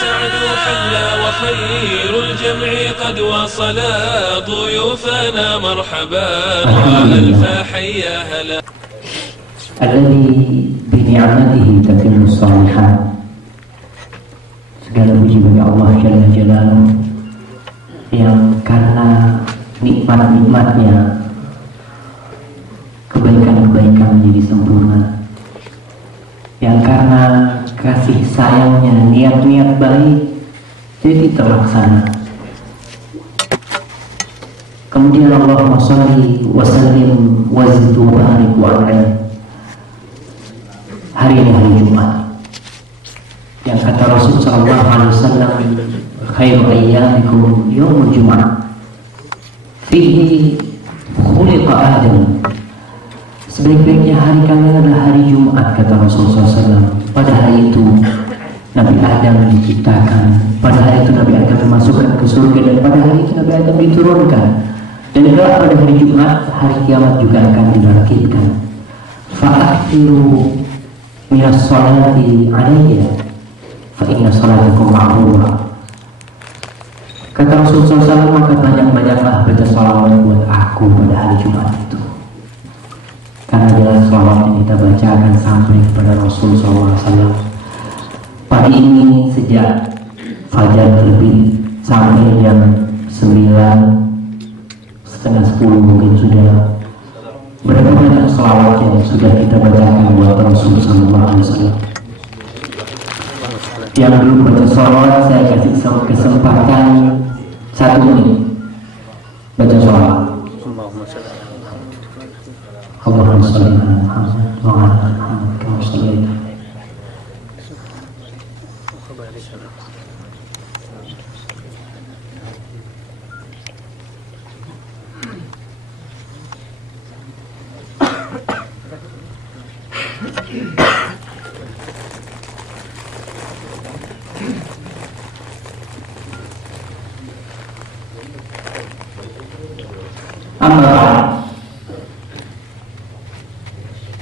والسعد حلا وخير الجمع قد وصلا ضيوفنا مرحبا وألفا حيا هلا الذي بنعمته تتم الصالحات. Segala puji bagi Allah Jalla Jalaluhu yang karena nikmat-nikmatnya kebaikan-kebaikan menjadi sempurna, yang karena kasih sayangnya niat-niat baik jadi terlaksana. Kemudian Allahumma sholli wa sallim wa zid wa barik wa an'im. Hari ini hari Jumat yang kata Rasul sallallahu alaihi wasallam, khairu ayyamikum yaumul Jum'ah fihi khuliqa Adam. Sebaik-baiknya hari kalian adalah hari Jumat, kata Rasul SAW. Pada hari itu Nabi Adam diciptakan, pada hari itu Nabi Adam dimasukkan ke surga, dan pada hari itu Nabi Adam diturunkan. Dan kelak pada hari Jumat, hari kiamat juga akan dibangkitkan. Fa'akhiru minas sholati alayya fa inna sholatakum ma'rufah. Kata Rasulullah SAW, maka banyak-banyaklah baca sholawat buat aku pada hari Jumat itu, karena adalah sholawat yang kita baca akan sampai kepada Rasulullah SAW. Pagi ini sejak fajar terbit sampai jam 9, setengah 10 mungkin sudah berapa banyak sholawat yang sudah kita bacakan buat Rasulullah SAW. Yang belum baca sholawat, saya kasih kesempatan 1 menit baca sholawat. Allahumma sholli ala Muhammad wa ala ali Muhammad kama shallaita.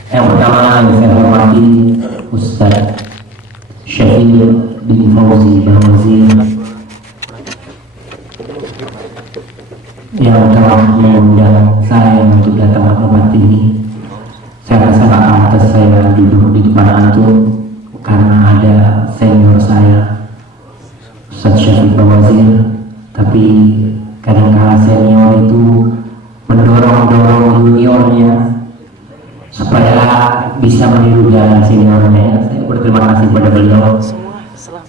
Yang pertama yang saya hormati Ustaz Syafir bin Fauzi Bawazir yang telah mengundang saya untuk datang ke tempat ini. Saya rasa tak pantas saya duduk di depan antum karena ada senior saya Ustaz Syafir Bawazir, tapi kadang-kadang senior itu mendorong juniornya supaya bisa meniru jalan seniornya. Saya berterima kasih kepada beliau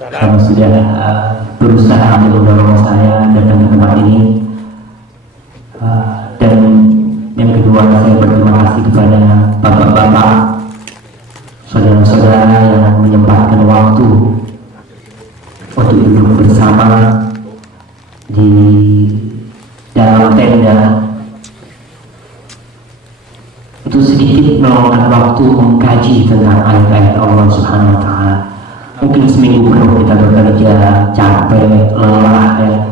karena sudah berusaha untuk mendorong saya datang ke tempat ini. Dan yang kedua, saya berterima kasih kepada bapak-bapak, saudara-saudara yang menyempatkan waktu untuk duduk bersama di dalam tenda untuk sedikit meluangkan waktu mengkaji tentang ayat-ayat Allah Subhanahu wa Ta'ala. Mungkin seminggu penuh kita bekerja capek, lelah ya.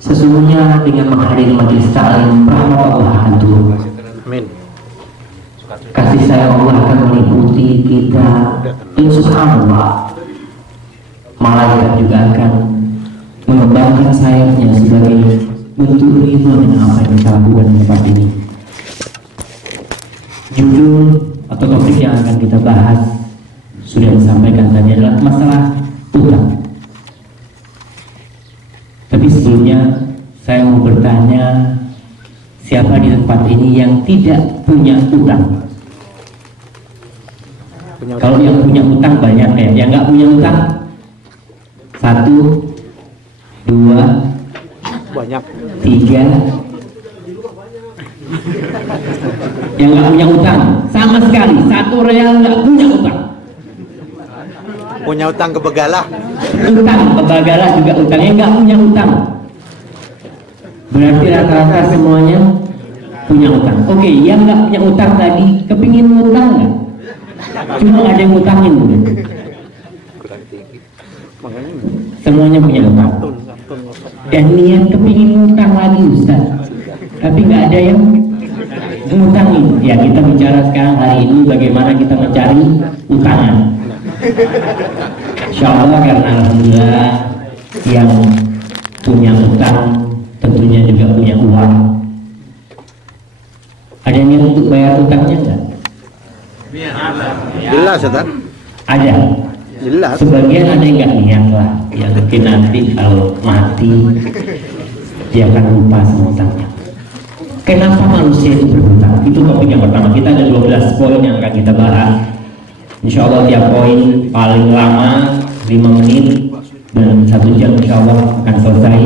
Sesungguhnya dengan menghadiri majelis ta'lim, rahmat Allah akan turun. Amin. Kasih sayang Allah akan meliputi kita, dan subhanallah, malaikat juga akan mengembangkan sayapnya sebagai bentuk ridho dengan apa yang kita lakukan di tempat ini. Judul atau topik yang akan kita bahas sudah disampaikan tadi adalah masalah utang. Tapi sebelumnya saya mau bertanya, siapa di tempat ini yang tidak punya utang? Kalau yang punya utang banyak ya, yang nggak punya utang 1, 2, banyak 3. Yang nggak punya utang sama sekali, 1 real nggak punya utang. Punya utang ke Begalah. Utang ke Begalah juga utang, yang nggak punya utang. Berarti rata-rata semuanya punya utang. Oke, yang nggak punya utang tadi kepingin ngutang nggak? Cuma nggak ada yang ngutangin gitu. Semuanya punya utang. Dan niat kepingin ngutang lagi Ustaz, tapi nggak ada yang ngutangin. Ya, kita bicara sekarang hari ini bagaimana kita mencari utangan. Insya Allah, karena alhamdulillah yang punya utang tentunya juga punya uang. Ada yang untuk bayar utangnya enggak? Jelas Ustaz. Ada. Jelas. Sebagian ada yang nggak niat lah, ya mungkin nanti kalau mati dia akan lupa sama utangnya. Kenapa manusia itu berhutang? Itu topik yang pertama. Kita ada 12 poin yang akan kita bahas. Insya Allah tiap poin paling lama 5 menit dan 1 jam insya Allah akan selesai.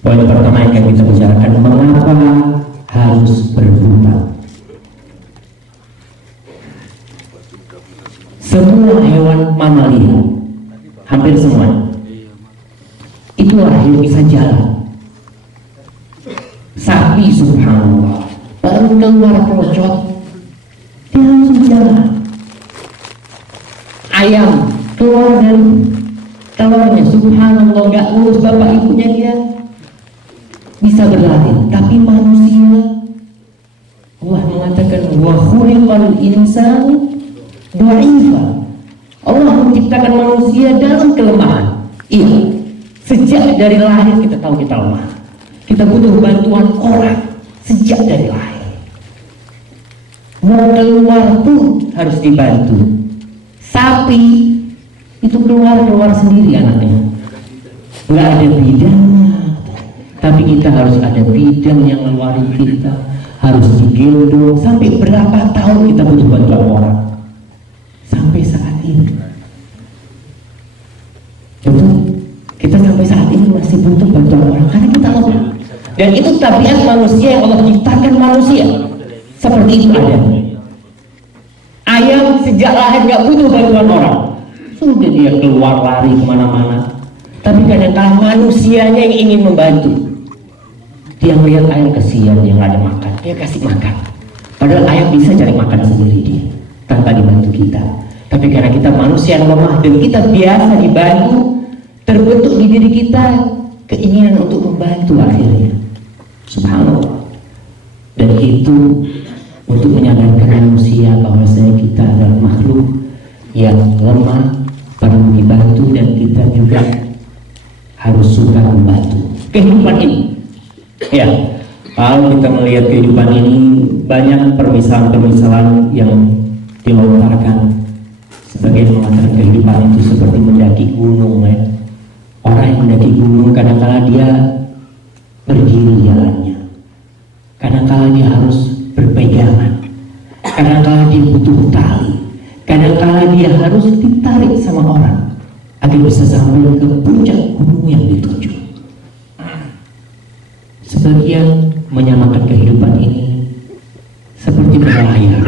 Poin pertama yang akan kita bicarakan, mengapa harus berhutang? Semua hewan mamalia, hampir semua, itu lahir bisa jalan. Sapi subhanallah, baru keluar krocot, dia langsung jalan. Ayam keluar dari telurnya, subhanallah, nggak ngurus bapak ibunya, dia bisa berlari. Tapi manusia, Allah mengatakan wa khuliqal insanu dha'ifa. Allah menciptakan manusia dalam kelemahan. Iya, sejak dari lahir kita tahu kita lemah. Kita butuh bantuan orang sejak dari lahir. Mau keluar pun harus dibantu. Sapi itu keluar sendiri anaknya, nggak ada bidannya. Tapi kita harus ada bidan yang ngeluarin kita, harus digendong. Sampai berapa tahun kita butuh bantuan orang? Sampai saat ini, betul, kita sampai saat ini masih butuh bantuan orang karena kita lemah. Dan itu tabiat manusia yang Allah ciptakan manusia seperti itu ada. Ayam sejak lahir nggak butuh bantuan orang, sudah dia keluar lari kemana-mana. Tapi kadang-kadang manusianya yang ingin membantu, dia melihat ayam kesian, dia nggak ada makan, dia kasih makan. Padahal ayam bisa cari makan sendiri dia tanpa dibantu kita. Tapi karena kita manusia yang lemah dan kita biasa dibantu, terbentuk di diri kita keinginan untuk membantu akhirnya. Subhanallah. Dan itu untuk menyadarkan manusia bahwasanya kita adalah makhluk yang lemah, perlu dibantu, dan kita juga harus suka membantu. Kehidupan ini, ya, kalau kita melihat kehidupan ini, banyak permisalan-permisalan yang dilontarkan. Sebagai mengatakan kehidupan itu seperti mendaki gunung, ya. Orang yang mendaki gunung kadang-kala dia berdiri jalannya, kadang-kala dia harus berpegangan, kadang-kala dia butuh tali, kadang-kala dia harus ditarik sama orang agar bisa sampai ke puncak gunung yang dituju. Sebagian menyamakan kehidupan ini seperti berlayar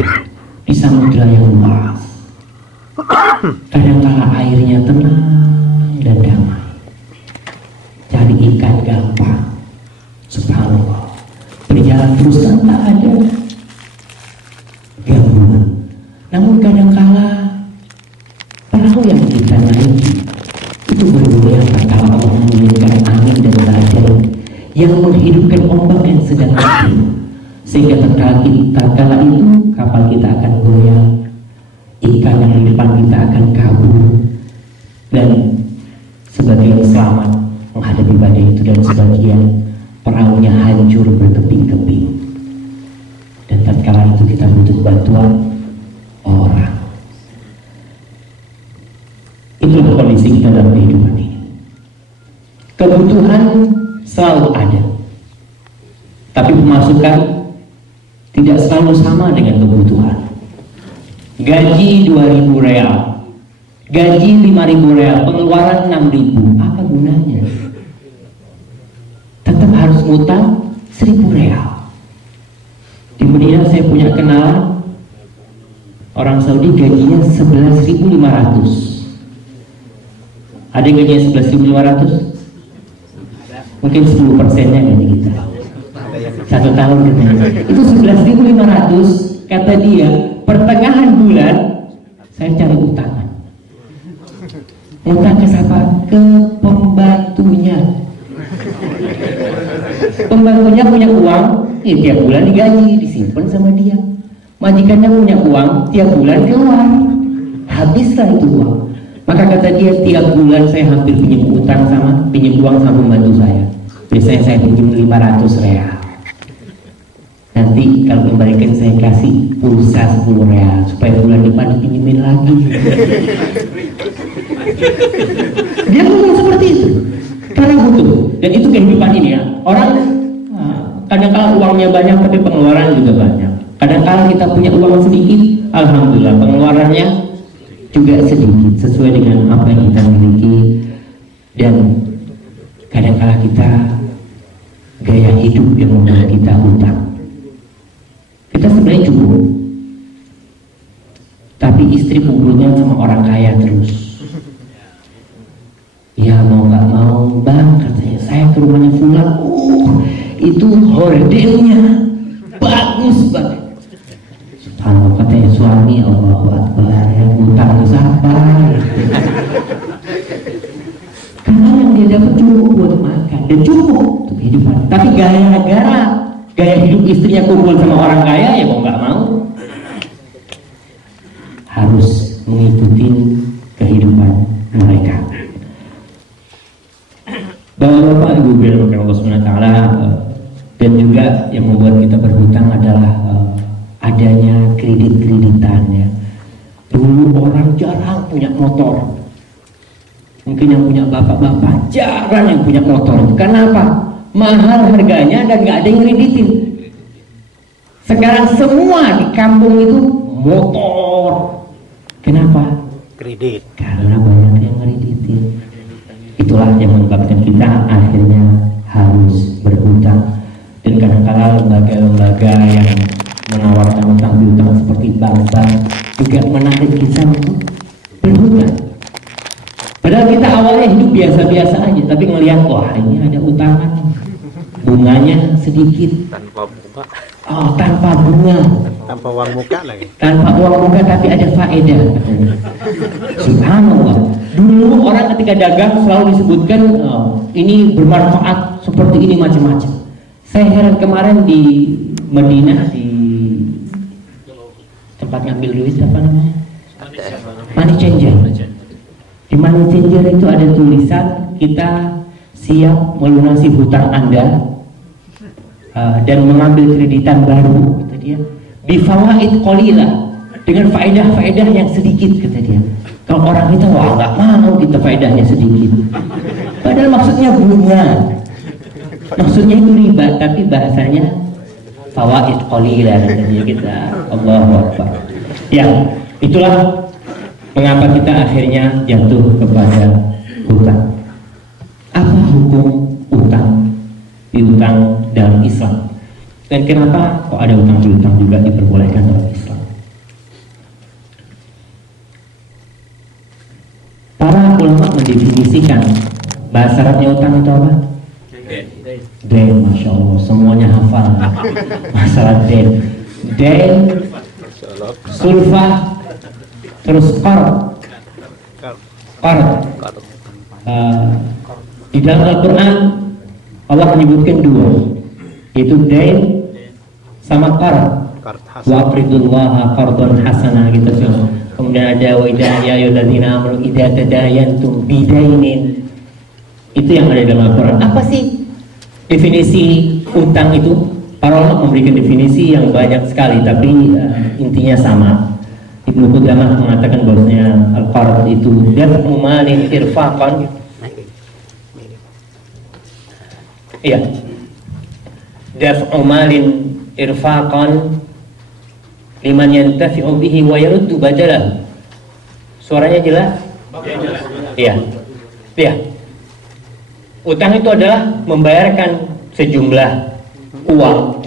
di samudra yang luas. Kadang-kala airnya tenang dan damai, cari ikan gampang, subhanallah, berjalan terus tanpa ada gangguan. Namun kadang-kala perahu yang kita naiki itu bergoyang tatkala Allah mengirimkan angin dan badai yang menghidupkan ombak yang sedang aktif, sehingga tatkala itu kapal kita akan goyang, ikan yang di depan kita akan kabur, dan sebagian selamat menghadapi badai itu, dan sebagian perahunya hancur berkeping-keping. Dan tatkala itu kita butuh bantuan orang. Itulah kondisi kita dalam kehidupan ini. Kebutuhan selalu ada, tapi pemasukan tidak selalu sama dengan kebutuhan. Gaji 2.000 real, gaji 5.000 real, pengeluaran 6.000, apa gunanya? Tetap harus ngutang 1.000 real. Di Medina saya punya kenalan orang Saudi, gajinya 11.500. Ada yang gajinya 11.500? Mungkin 10%-nya gaji kita. 1 tahun katanya. Itu 11.500, kata dia, pertengahan bulan saya cari utangan. Utang ke siapa? Ke pembantunya. Pembantunya punya uang, ya tiap bulan digaji, disimpan sama dia. Majikannya punya uang, tiap bulan keluar, habislah itu uang. Maka kata dia, tiap bulan saya hampir pinjam uang sama pembantu saya. Biasanya saya pinjam 500 real. Nanti kalau kembalikan saya kasih pulsa 10 real supaya bulan depan dipinjemin lagi. Dia ngomong seperti itu karena butuh, dan itu kehidupan ini ya. Orang kadang-kala uangnya banyak tapi pengeluaran juga banyak. Kadang-kala kita punya uang sedikit, alhamdulillah pengeluarannya juga sedikit sesuai dengan apa yang kita miliki. Dan kadang-kala kita gaya hidup yang membuat kita hutang. Kita sebenarnya cukup, tapi istri kumpulnya sama orang kaya terus. Ya mau nggak mau, bang, katanya saya ke rumahnya Fulan, itu hordennya bagus banget. Kalau katanya suami, Allahu Akbar, yang hutang ke siapa? Karena yang dia dapat cukup buat makan dan cukup untuk kehidupan. Tapi gara-gara gaya hidup istrinya kumpul sama orang kaya, ya mau nggak mau harus mengikuti kehidupan mereka. Bapak Ibu bilang Allah SWT, dan juga yang membuat kita berhutang adalah adanya kredit-kreditan ya. Dulu orang jarang punya motor, mungkin yang punya bapak-bapak jarang yang punya motor. Kenapa? Mahal harganya dan nggak ada yang kreditin. Sekarang semua di kampung itu motor. Kenapa? Kredit. Karena banyak yang kreditin. Itulah yang menyebabkan kita akhirnya harus berhutang. Dan kadang-kala lembaga-lembaga yang menawarkan utang piutang seperti bank-bank juga menarik kita untuk berhutang. Padahal kita awalnya hidup biasa-biasa aja, tapi ngelihat wah ini ada utangan, bunganya sedikit. Tanpa bunga. Oh, tanpa bunga. Tanpa uang muka lagi. Tanpa uang muka tapi ada faedah katanya. Subhanallah. Dulu orang ketika dagang selalu disebutkan ini bermanfaat seperti ini macam-macam. Saya heran kemarin di Madinah, di tempat ngambil duit apa namanya? Money changer. Di money changer itu ada tulisan kita siap melunasi hutang Anda dan mengambil kreditan baru, kata dia. Bifawaid qalilah, dengan faedah-faedah yang sedikit, kata dia. Kalau orang kita wah nggak mau kita faedahnya sedikit. Padahal maksudnya bunga, maksudnya itu riba, tapi bahasanya fawaid qalilah, kata dia kita. Allahu Akbar. Ya, itulah mengapa kita akhirnya jatuh kepada hutang. Apa hukum utang piutang dalam Islam? Dan kenapa kok ada utang piutang juga diperbolehkan dalam Islam? Para ulama mendefinisikan bahasa Arabnya utang itu apa? Den, masya Allah, semuanya hafal. Masalah den, sulfah, terus qard. Di dalam Al-Quran Allah menyebutkan dua, yaitu den sama qard. Wa aqridullaha qardan hasanah, gitu semua. Kemudian ada wa idza ya ayyuhalladzina amanu idza tadayantum bidainin. Itu yang ada dalam Al-Quran. Apa sih definisi utang itu? Para ulama memberikan definisi yang banyak sekali, tapi intinya sama. Ibnu Qudamah mengatakan bahwasanya al-qard itu daf'u malin irfaqan. Iya. Daf'u malin irfaqan liman yantafi'u bihi wa yaruddu badalahu. Suaranya jelas? Iya. Iya. Utang itu adalah membayarkan sejumlah uang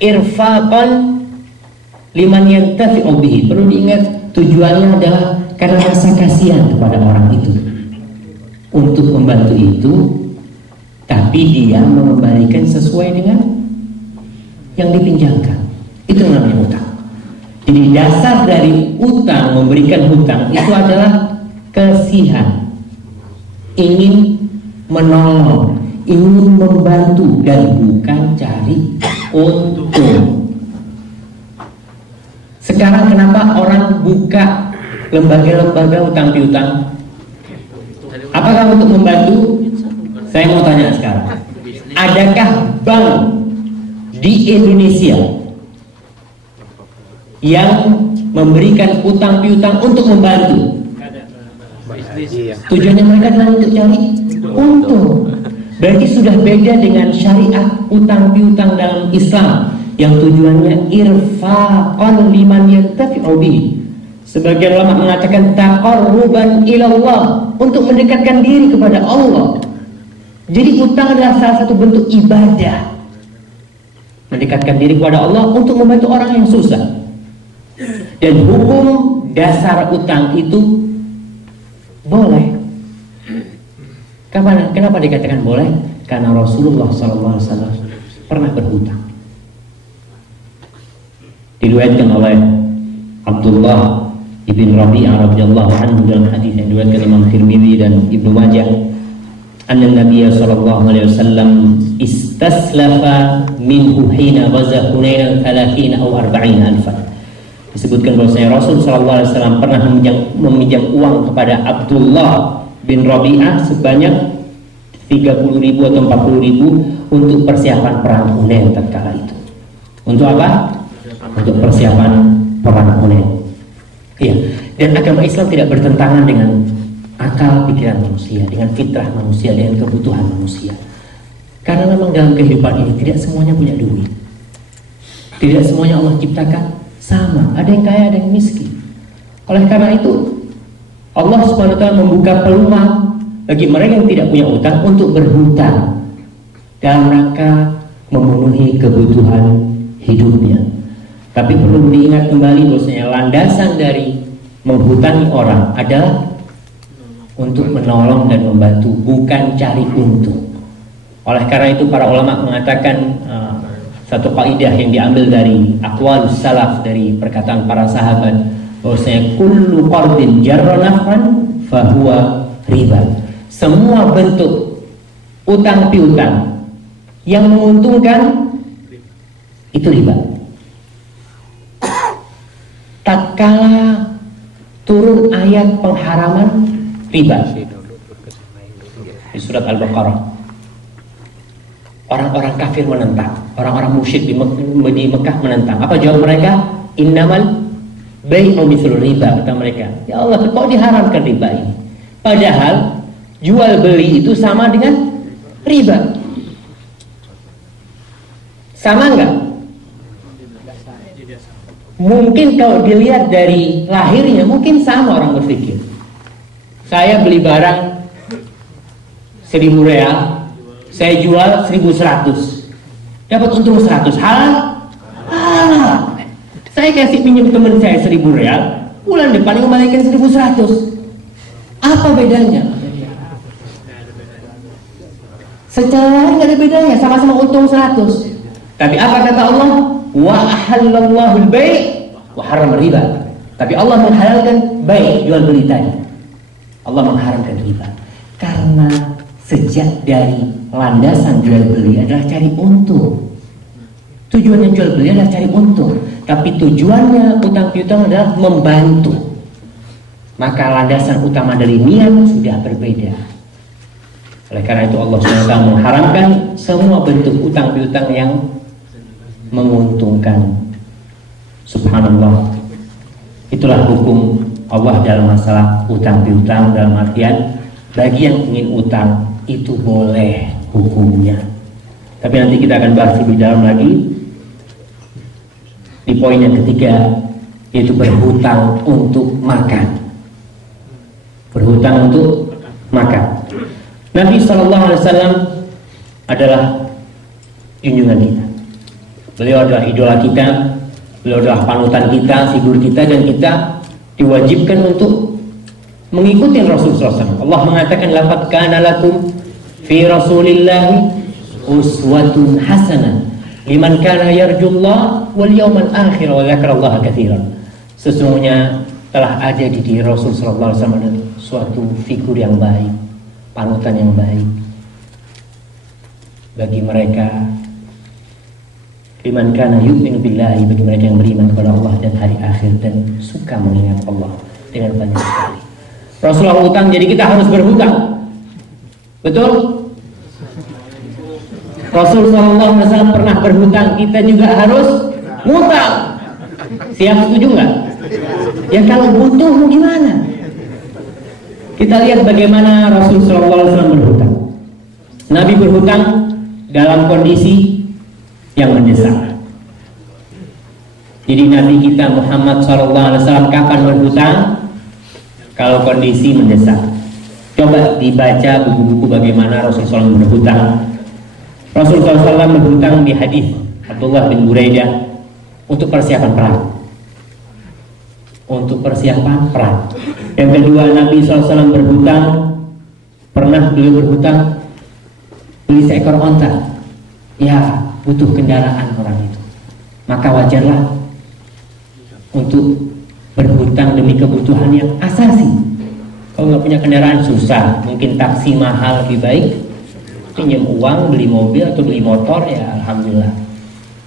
irfaqan liman yantafi'u bihi. Perlu diingat tujuannya adalah karena rasa kasihan kepada orang itu, untuk membantu itu, tapi dia mengembalikan sesuai dengan yang dipinjamkan. Itu namanya utang. Jadi dasar dari utang, memberikan hutang itu adalah kasihan, ingin menolong, ingin membantu, dan bukan cari untung. Sekarang kenapa orang buka lembaga-lembaga utang piutang? Apakah untuk membantu? Saya mau tanya sekarang, adakah bank di Indonesia yang memberikan utang piutang untuk membantu? Tujuannya mereka adalah untuk cari untung. Berarti sudah beda dengan syariat utang piutang dalam Islam yang tujuannya irfaqan liman yantafi'u bihi. Sebagian ulama mengatakan taqarruban ilallah, untuk mendekatkan diri kepada Allah. Jadi utang adalah salah satu bentuk ibadah, mendekatkan diri kepada Allah untuk membantu orang yang susah. Dan hukum dasar utang itu boleh. Kenapa dikatakan boleh? Karena Rasulullah SAW pernah berhutang. Diriwayatkan oleh Abdullah ibn Rabi'ah radhiyallahu anhu dalam hadis yang diriwayatkan Imam Tirmidzi dan Ibnu Majah, anna Nabiy sallallahu alaihi wasallam istaslafa minhu hina ghaza Hunain 30 atau 40 alfan. Disebutkan bahwasanya Rasul sallallahu alaihi wasallam pernah meminjam uang kepada Abdullah bin Rabi'ah sebanyak 30.000 atau 40.000 untuk persiapan perang Hunain tatkala itu. Untuk apa? Untuk persiapan perang Hunain. Iya. Dan agama Islam tidak bertentangan dengan akal pikiran manusia, dengan fitrah manusia, dengan kebutuhan manusia. Karena memang dalam kehidupan ini tidak semuanya punya duit. Tidak semuanya Allah ciptakan sama. Ada yang kaya, ada yang miskin. Oleh karena itu Allah SWT membuka peluang bagi mereka yang tidak punya utang untuk berhutang dalam rangka memenuhi kebutuhan hidupnya. Tapi perlu diingat kembali bahwasanya landasan dari menghutangi orang adalah untuk menolong dan membantu, bukan cari untung. Oleh karena itu para ulama mengatakan satu kaidah yang diambil dari aqwalus salaf, dari perkataan para sahabat, bahwasanya kullu qardin jarra naf'an fahuwa riba. Semua bentuk utang piutang yang menguntungkan itu riba. Tatkala turun ayat pengharaman riba di surat Al-Baqarah, orang-orang kafir menentang, orang-orang musyrik di Mekah menentang. Apa jawab mereka? Innamal bai'u mithlur riba, kata mereka. Ya Allah, kok diharamkan riba ini? Padahal jual beli itu sama dengan riba. Sama enggak? Mungkin kalau dilihat dari lahirnya mungkin sama, orang berpikir. Saya beli barang 1.000 real, saya jual 1.100, dapat untung 100. Halal? Halal. Saya kasih pinjam teman saya 1.000 real, bulan depan kembalikan 1.100. Apa bedanya? Secara lain nggak ada bedanya, sama-sama untung 100. Tapi apa kata Allah? Wa ahallallahu al-bai' wa harrama riba. Tapi Allah menghalalkan bai', jual beli tadi. Allah mengharamkan riba karena sejak dari landasan jual beli adalah cari untung. Tujuannya jual beli adalah cari untung, tapi tujuannya utang piutang adalah membantu. Maka landasan utama dari niat sudah berbeda. Oleh karena itu Allah SWT mengharamkan semua bentuk utang piutang yang menguntungkan. Subhanallah. Itulah hukum Allah dalam masalah utang piutang, dalam artian bagi yang ingin utang itu boleh hukumnya. Tapi nanti kita akan bahas lebih dalam lagi di poin yang ketiga, yaitu berhutang untuk makan. Berhutang untuk makan. Nabi SAW adalah junjungan kita. Beliau adalah idola kita, beliau adalah panutan kita, figur kita, dan kita diwajibkan untuk mengikuti Rasulullah SAW. Allah mengatakan laqad kana lakum fi Rasulillahi uswatun hasanah liman kana yarjullah wal yawmal akhir wa dzakarallaha katsiran. Sesungguhnya telah ada di diri Rasul sallallahu alaihi wasallam suatu figur yang baik, panutan yang baik bagi mereka, liman kana yu'minu billahi, bagi mereka yang beriman kepada Allah dan hari akhir dan suka mengingat Allah. dengan banyak sekali. Rasulullah hutang, jadi kita harus berhutang. Betul? Rasulullah SAW pernah berhutang, kita juga harus ngutang. Siap setuju nggak? Ya kalau butuh mau gimana? Kita lihat bagaimana Rasulullah SAW berhutang. Nabi berhutang dalam kondisi yang mendesak. Jadi Nabi kita Muhammad SAW kapan berhutang? Kalau kondisi mendesak. Coba dibaca buku-buku bagaimana Rasulullah SAW berhutang. Rasulullah SAW berhutang di hadis Abdullah bin Buraidah untuk persiapan perang. Untuk persiapan perang. Yang kedua, Nabi SAW berhutang, pernah beliau berhutang beli seekor onta. Ya, butuh kendaraan orang itu. Maka wajarlah untuk berhutang demi kebutuhan yang asasi. Kalau nggak punya kendaraan susah, mungkin taksi mahal lebih baik. Pinjam uang, beli mobil atau beli motor, ya alhamdulillah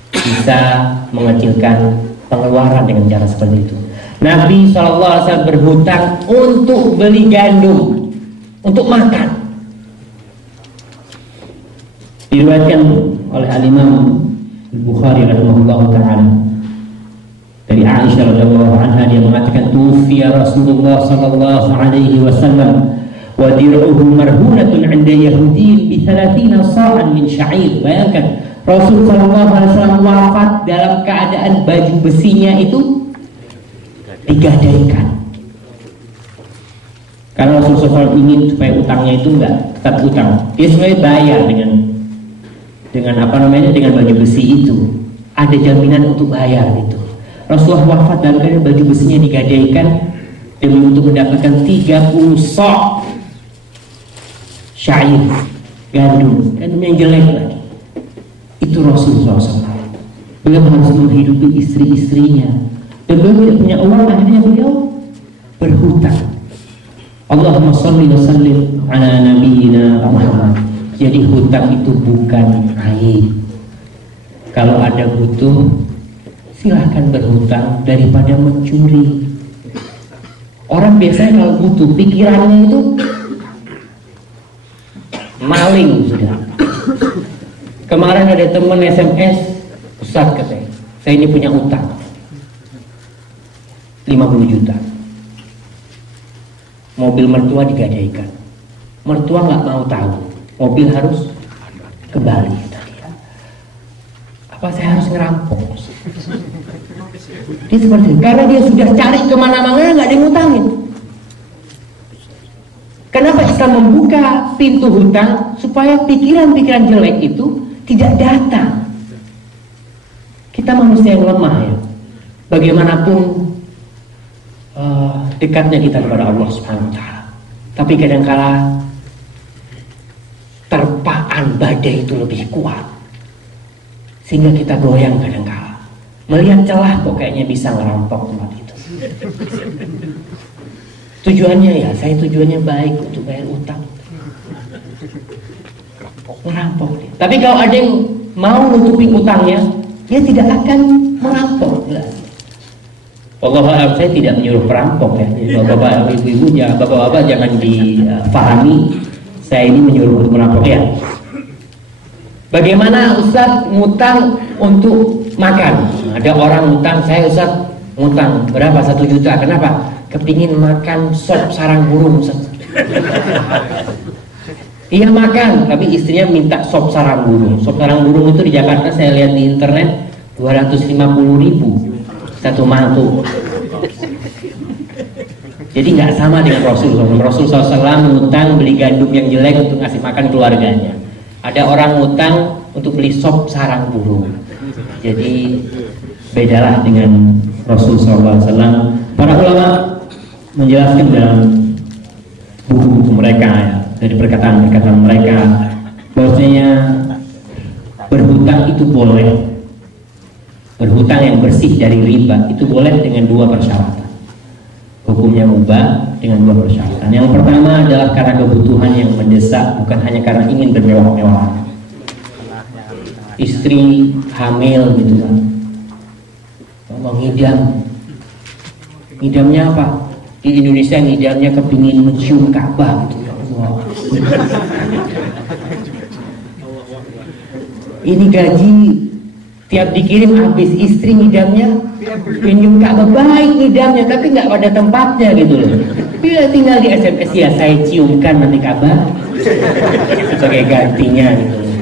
bisa mengecilkan pengeluaran dengan cara seperti itu. Nabi SAW berhutang untuk beli gandum untuk makan. Diriwayatkan oleh Al-Imam Al-Bukhari rahimahullah ta'ala dari Aisyah radhiyallahu anha, dia mengatakan tufiya Rasulullah sallallahu alaihi wasallam wa dir'uhu marhunatun 'inda yahudiyyin bi 30 sa'an min sya'ir. Bayangkan Rasul sallallahu alaihi wasallam wafat dalam keadaan baju besinya itu digadaikan. Karena Rasulullah SAW ingin supaya utangnya itu enggak tetap utang, dia sebenarnya bayar dengan apa namanya, dengan baju besi itu. Ada jaminan untuk bayar itu. Rasulullah wafat dalam keadaan baju besinya digadaikan demi untuk mendapatkan 30 sok syair, gandum yang jelek lagi. Itu Rasulullah SAW. Beliau harus menghidupi istri-istrinya. Dan beliau tidak punya uang, akhirnya beliau berhutang. Allahumma sholli wa sallim ala nabiyyina Muhammad. Jadi hutang itu bukan aib. Kalau ada butuh, silahkan berhutang daripada mencuri. Orang biasanya kalau butuh, pikirannya itu maling sudah. Kemarin ada teman SMS, Ustaz katanya, saya ini punya utang 50 juta. Mobil mertua digadaikan. Mertua nggak mau tahu. Mobil harus kembali. Apa saya harus ngerampok? Dia seperti itu. Karena dia sudah cari kemana-mana nggak ada yang ngutangin. Kenapa Islam membuka pintu hutang? Supaya pikiran-pikiran jelek itu tidak datang. Kita manusia yang lemah ya. Bagaimanapun dekatnya kita kepada Allah Subhanahu wa ta'ala. Tapi kadangkala terpaan badai itu lebih kuat. Sehingga kita goyang kadangkala. Melihat celah kok kayaknya bisa ngerampok tempat itu. Tujuannya ya, saya tujuannya baik untuk bayar utang. Merampok dia. Tapi kalau ada yang mau nutupi utangnya, dia tidak akan merampok. Wallahualam, saya tidak menyuruh perampok ya. Bapak-bapak, ibu-ibu, ya, bapak-bapak jangan difahami saya ini menyuruh untuk merampok ya. Bagaimana Ustaz ngutang untuk makan? Ada orang ngutang, saya Ustaz ngutang berapa? 1 juta. Kenapa? Kepingin makan sop sarang burung Ustaz. Iya makan, tapi istrinya minta sop sarang burung. Sop sarang burung itu di Jakarta saya lihat di internet 250.000 satu mangkuk. Jadi nggak sama dengan Rasulullah. Rasulullah SAW ngutang beli gandum yang jelek untuk ngasih makan keluarganya. Ada orang ngutang untuk beli sop sarang burung. Jadi bedalah dengan Rasulullah SAW. Para ulama menjelaskan dalam buku-buku mereka ya, dari perkataan-perkataan mereka bahwasanya berhutang itu boleh. Berhutang yang bersih dari riba itu boleh dengan 2 persyaratan. Hukumnya mubah dengan 2 persyaratan. Yang pertama adalah karena kebutuhan yang mendesak, bukan hanya karena ingin bermewah-mewahan. Istri hamil gitu kan, mau ngidam. Ngidamnya apa? di Indonesia ngidamnya kepingin mencium Ka'bah gitu, ya Allah. Ini gaji tiap dikirim habis, istri ngidamnya pengen Ka'bah, baik ngidamnya tapi nggak pada tempatnya gitu loh. Dia tinggal di SMS, ya saya ciumkan nanti Ka'bah sebagai gantinya gitu loh.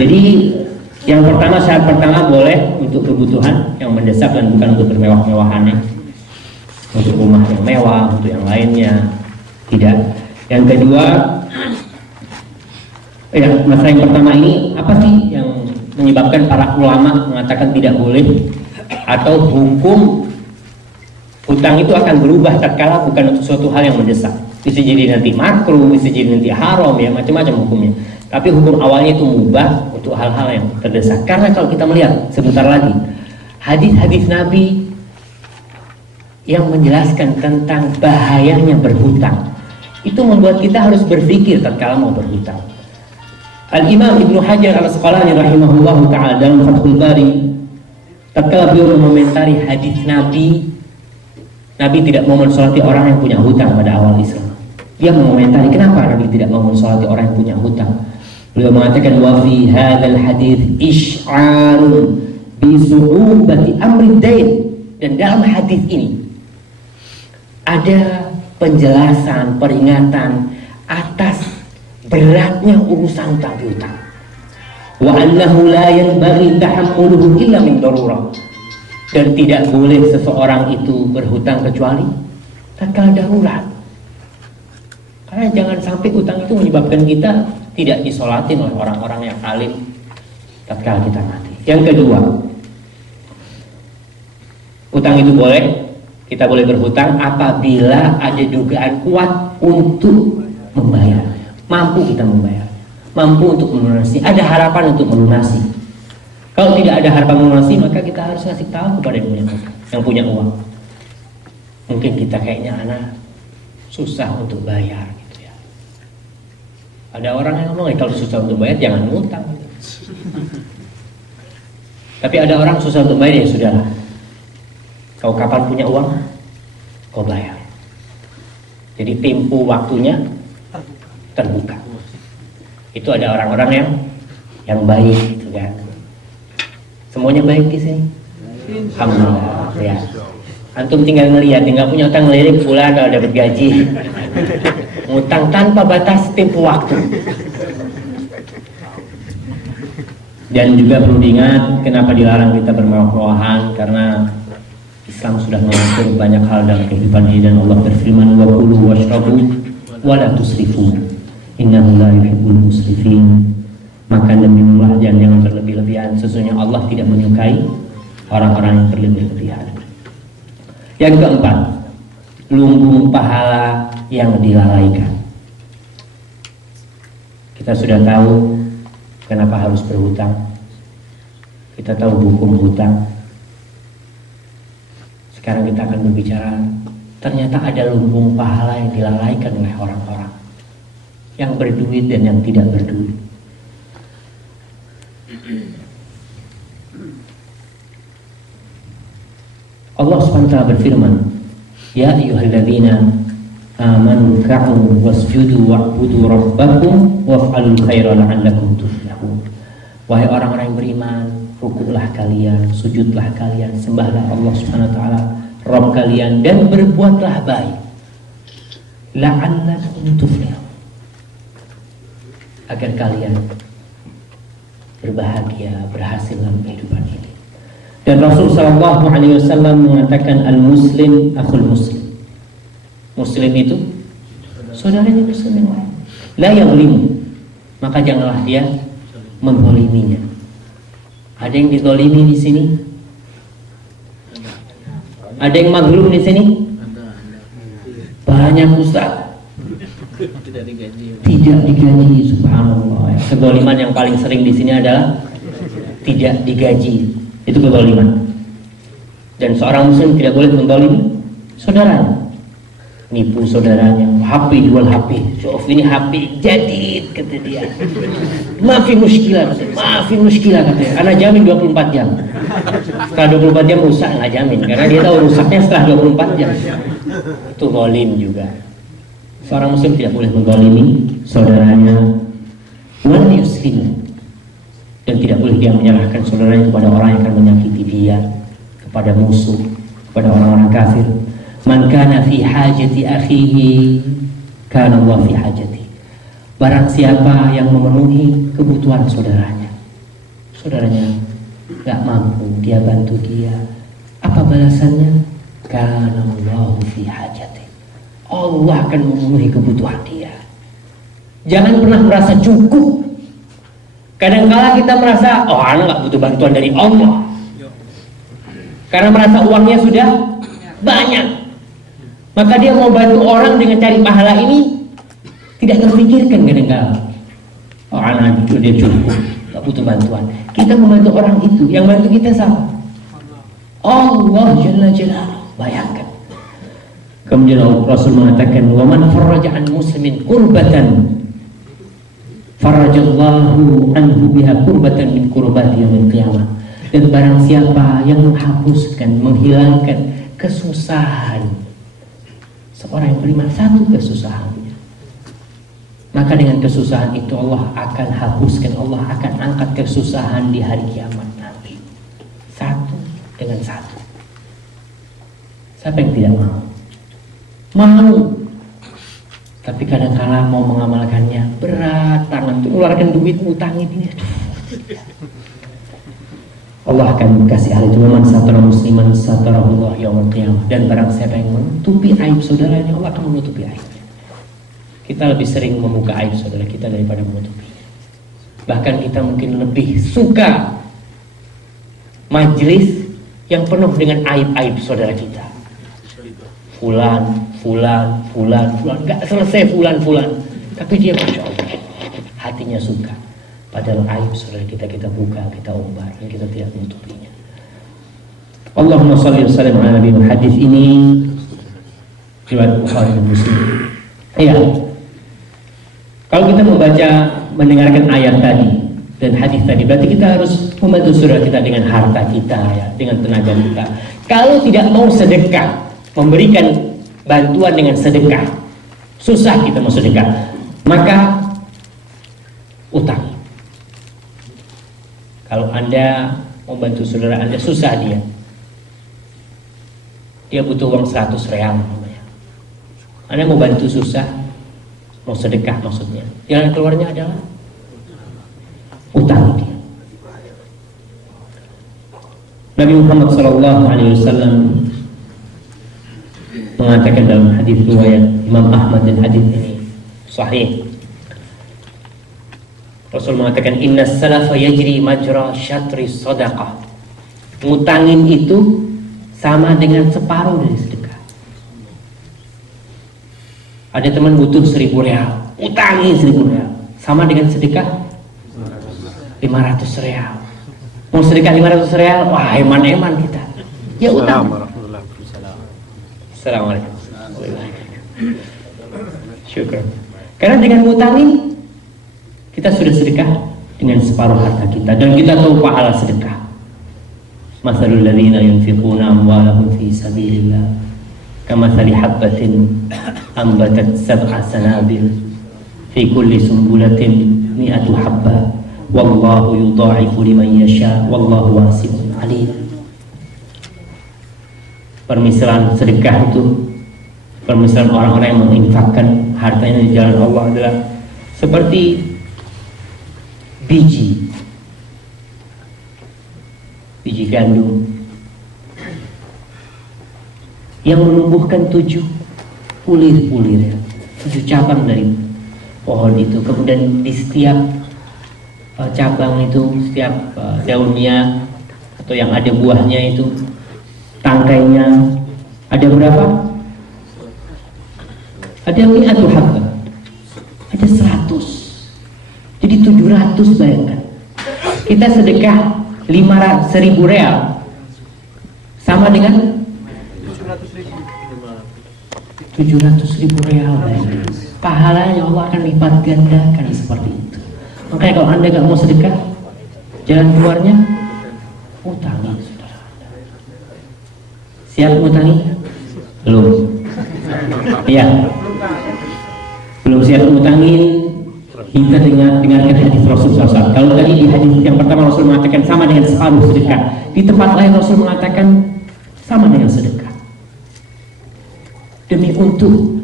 Jadi yang pertama, syarat pertama boleh untuk kebutuhan yang mendesak dan bukan untuk bermewah-mewahannya, untuk rumah yang mewah, untuk yang lainnya tidak. Yang kedua, masalah yang pertama ini apa sih yang menyebabkan para ulama mengatakan tidak boleh atau hukum hutang itu akan berubah tatkala bukan untuk suatu hal yang mendesak. Bisa jadi nanti makruh, bisa jadi nanti haram, ya macam-macam hukumnya. Tapi hukum awalnya itu mubah untuk hal-hal yang terdesak. Karena kalau kita melihat sebentar lagi hadis-hadis Nabi yang menjelaskan tentang bahayanya berhutang, itu membuat kita harus berpikir tatkala mau berhutang. Al-Imam Ibnu Hajar Al-Asqalani rahimahullah ta'ala dalam Fathul Bari, tatkala beliau mengomentari hadis Nabi tidak mau mensolati orang yang punya hutang pada awal Islam. Dia mengomentari kenapa Nabi tidak mau mensolati orang yang punya hutang. Beliau mengatakan wa fi hadzal hadits isy'arun bi su'ubati amri dain, dan dalam hadis ini ada penjelasan, peringatan atas beratnya urusan hutang piutang. Wa annahu la yanbaghi tahammuluhu illa min darurah, dan tidak boleh seseorang itu berhutang kecuali tatkala darurat. Karena jangan sampai hutang itu menyebabkan kita tidak disolatin oleh orang-orang yang alim tatkala kita mati. Yang kedua, hutang itu boleh, kita boleh berhutang apabila ada dugaan kuat untuk membayar, mampu kita membayar, mampu untuk melunasi, ada harapan untuk melunasi. Kalau tidak ada harapan melunasi, maka kita harus ngasih tahu kepada yang punya uang. Mungkin kita kayaknya anak susah untuk bayar gitu ya. Ada orang yang ngomong kalau susah untuk bayar jangan ngutang gitu. Tapi ada orang susah untuk bayar, ya sudahlah, kau kapan punya uang kau bayar. Jadi tempo waktunya terbuka. Itu ada orang-orang yang baik gitu kan. Semuanya baik di sini. Alhamdulillah ya. Antum tinggal ngelihat, tinggal punya utang ngelirik fulan kalau dapat gaji. Ngutang tanpa batas tempo waktu. Dan juga perlu diingat kenapa dilarang kita bermewah-mewahan, karena Islam sudah mengatur banyak hal dalam kehidupan ini, dan Allah berfirman wa kulu washrabu wa la tusrifu innahu la yuhibbul musrifin. Makan dan minumlah, jangan berlebih-lebihan, sesungguhnya Allah tidak menyukai orang-orang yang berlebih-lebihan. Yang keempat, lumbung pahala yang dilalaikan. Kita sudah tahu kenapa harus berhutang, kita tahu hukum hutang. Sekarang kita akan berbicara, ternyata ada lumbung pahala yang dilalaikan oleh orang-orang yang berduit dan yang tidak berduit. Allah SWT berfirman, ya ayyuhalladzina amanu ka'u wasjudu wa'budu rabbakum waf'alul khaira la'allakum tuflihun. Wahai orang-orang yang beriman, rukuklah kalian, sujudlah kalian, sembahlah Allah SWT Rabb kalian, dan berbuatlah baik la'allakum tuflihun, agar kalian berbahagia, berhasil dalam kehidupan ini. Dan Rasul sallallahu alaihi wasallam mengatakan al-muslim akhul muslim. Muslim itu saudaranya muslim yang lain. La yaghlimu, maka janganlah dia menzaliminya. Ada yang dizalimi di sini? Ada yang mazlum di sini? Banyak Ustaz. Tidak digaji, subhanallah. Kezaliman yang paling sering di sini adalah tidak digaji. Itu kezaliman. Dan seorang muslim tidak boleh menzalimi saudaranya. Nipu saudaranya, HP, jual HP. Sof ini HP jadid kata dia. Maafin muskilah katanya. Maafin muskilah katanya. Anak jamin 24 jam. Setelah 24 jam rusak nggak jamin, karena dia tahu rusaknya setelah 24 jam. Itu zalim juga. Seorang muslim tidak boleh menzalimi saudaranya, wal yuslim, dan tidak boleh dia menyerahkan saudaranya kepada orang yang akan menyakiti dia, kepada musuh, kepada orang-orang kafir. Man kana fi hajati akhihi kana Allah fi hajati. Barang siapa yang memenuhi kebutuhan saudaranya gak mampu, dia bantu dia, apa balasannya? Kana Allah fi hajati. Allah akan memenuhi kebutuhan dia. Jangan pernah merasa cukup. Kadang-kala kita merasa, oh anak gak butuh bantuan dari Allah, karena merasa uangnya sudah banyak. Maka dia mau bantu orang dengan cari pahala ini, tidak terpikirkan kadang-kala, oh anak itu dia cukup, gak butuh bantuan. Kita membantu orang itu, yang bantu kita siapa? Allah Jalla Jalaluhu. Bayangkan. Kemudian Rasul mengatakan, wa man farraja an muslimin kurbatan farajallahu anhu biha kurbatan min kurbati yaumil qiyamah. Dan barang siapa yang menghapuskan, menghilangkan kesusahan seorang yang beriman, satu kesusahannya, maka dengan kesusahan itu Allah akan hapuskan, Allah akan angkat kesusahan di hari kiamat nanti. Satu dengan satu. Siapa yang tidak mau? Mau. Tapi kadang-kala mau mengamalkannya berat, tangan tuh ngeluarkan duit, utangin ini. Allah akan kasih hal itu. Man satara musliman satarahullah yaumil qiyamah. Dan barang siapa yang menutupi aib saudaranya, Allah akan menutupi aibnya. Kita lebih sering membuka aib saudara kita daripada menutupinya. Bahkan kita mungkin lebih suka majelis yang penuh dengan aib-aib saudara kita. Fulan, gak selesai fulan, tapi dia Masya Allah hatinya suka. Padahal aib saudara kita buka, kita umbar, dan kita tidak menutupinya. Allahumma shalli wa sallim ala Nabi. Hadis ini riwayat Bukhari dan Muslim. Iya. Kalau kita mendengarkan ayat tadi dan hadis tadi, berarti kita harus membantu saudara kita dengan harta kita, ya, dengan tenaga kita. Kalau tidak mau sedekah, memberikan bantuan dengan sedekah, susah kita mau sedekah, maka utang. Kalau Anda mau bantu saudara Anda, susah dia butuh uang 100 real, Anda mau bantu susah, mau sedekah maksudnya, jalan keluarnya adalah utang dia. Nabi Muhammad SAW mengatakan dalam hadis riwayat Imam Ahmad, dan hadis ini sahih. Rasul mengatakan, inna salafa yajri majra syatri sadaqah. Ngutangin itu sama dengan separuh dari sedekah. Ada teman butuh 1.000 real, utangin 1.000 real, sama dengan sedekah 500 real. Mau sedekah 500 real, wah eman-eman kita, ya utang. Assalamualaikum. Syukur. Karena dengan ngutangin kita sudah sedekah dengan separuh harta kita, dan kita tahu pahala sedekah. Mathalul ladzina yunfiquna amwalahum fi sabilillah kamathali habbatin ambatat sab'a sanabil fi kulli sumbulatin mi'atu habbah wallahu yudha'ifu liman yasha wallahu wasi'un 'alim. Permisalan sedekah itu, permisalan orang-orang yang menginfakkan hartanya di jalan Allah adalah seperti biji gandum yang menumbuhkan 7 pulir-pulir, 7 cabang dari pohon itu. Kemudian di setiap cabang itu, setiap daunnya atau yang ada buahnya itu, tangkainya ada berapa? Ada mi'atu habba, ada 100. Jadi 700, bayangkan. Kita sedekah 1.000 real sama dengan 700.000 real, bayangkan. Pahalanya Allah akan lipat gandakan seperti itu. Makanya kalau Anda gak mau sedekah, jalan keluarnya utangi. Siap utangi? Belum. Ya, belum siap ngutangin, kita dengarkan hadis Rasul SAW. Kalau tadi di hadis yang pertama Rasul mengatakan sama dengan separuh sedekah, di tempat lain Rasul mengatakan sama dengan sedekah. Demi untuk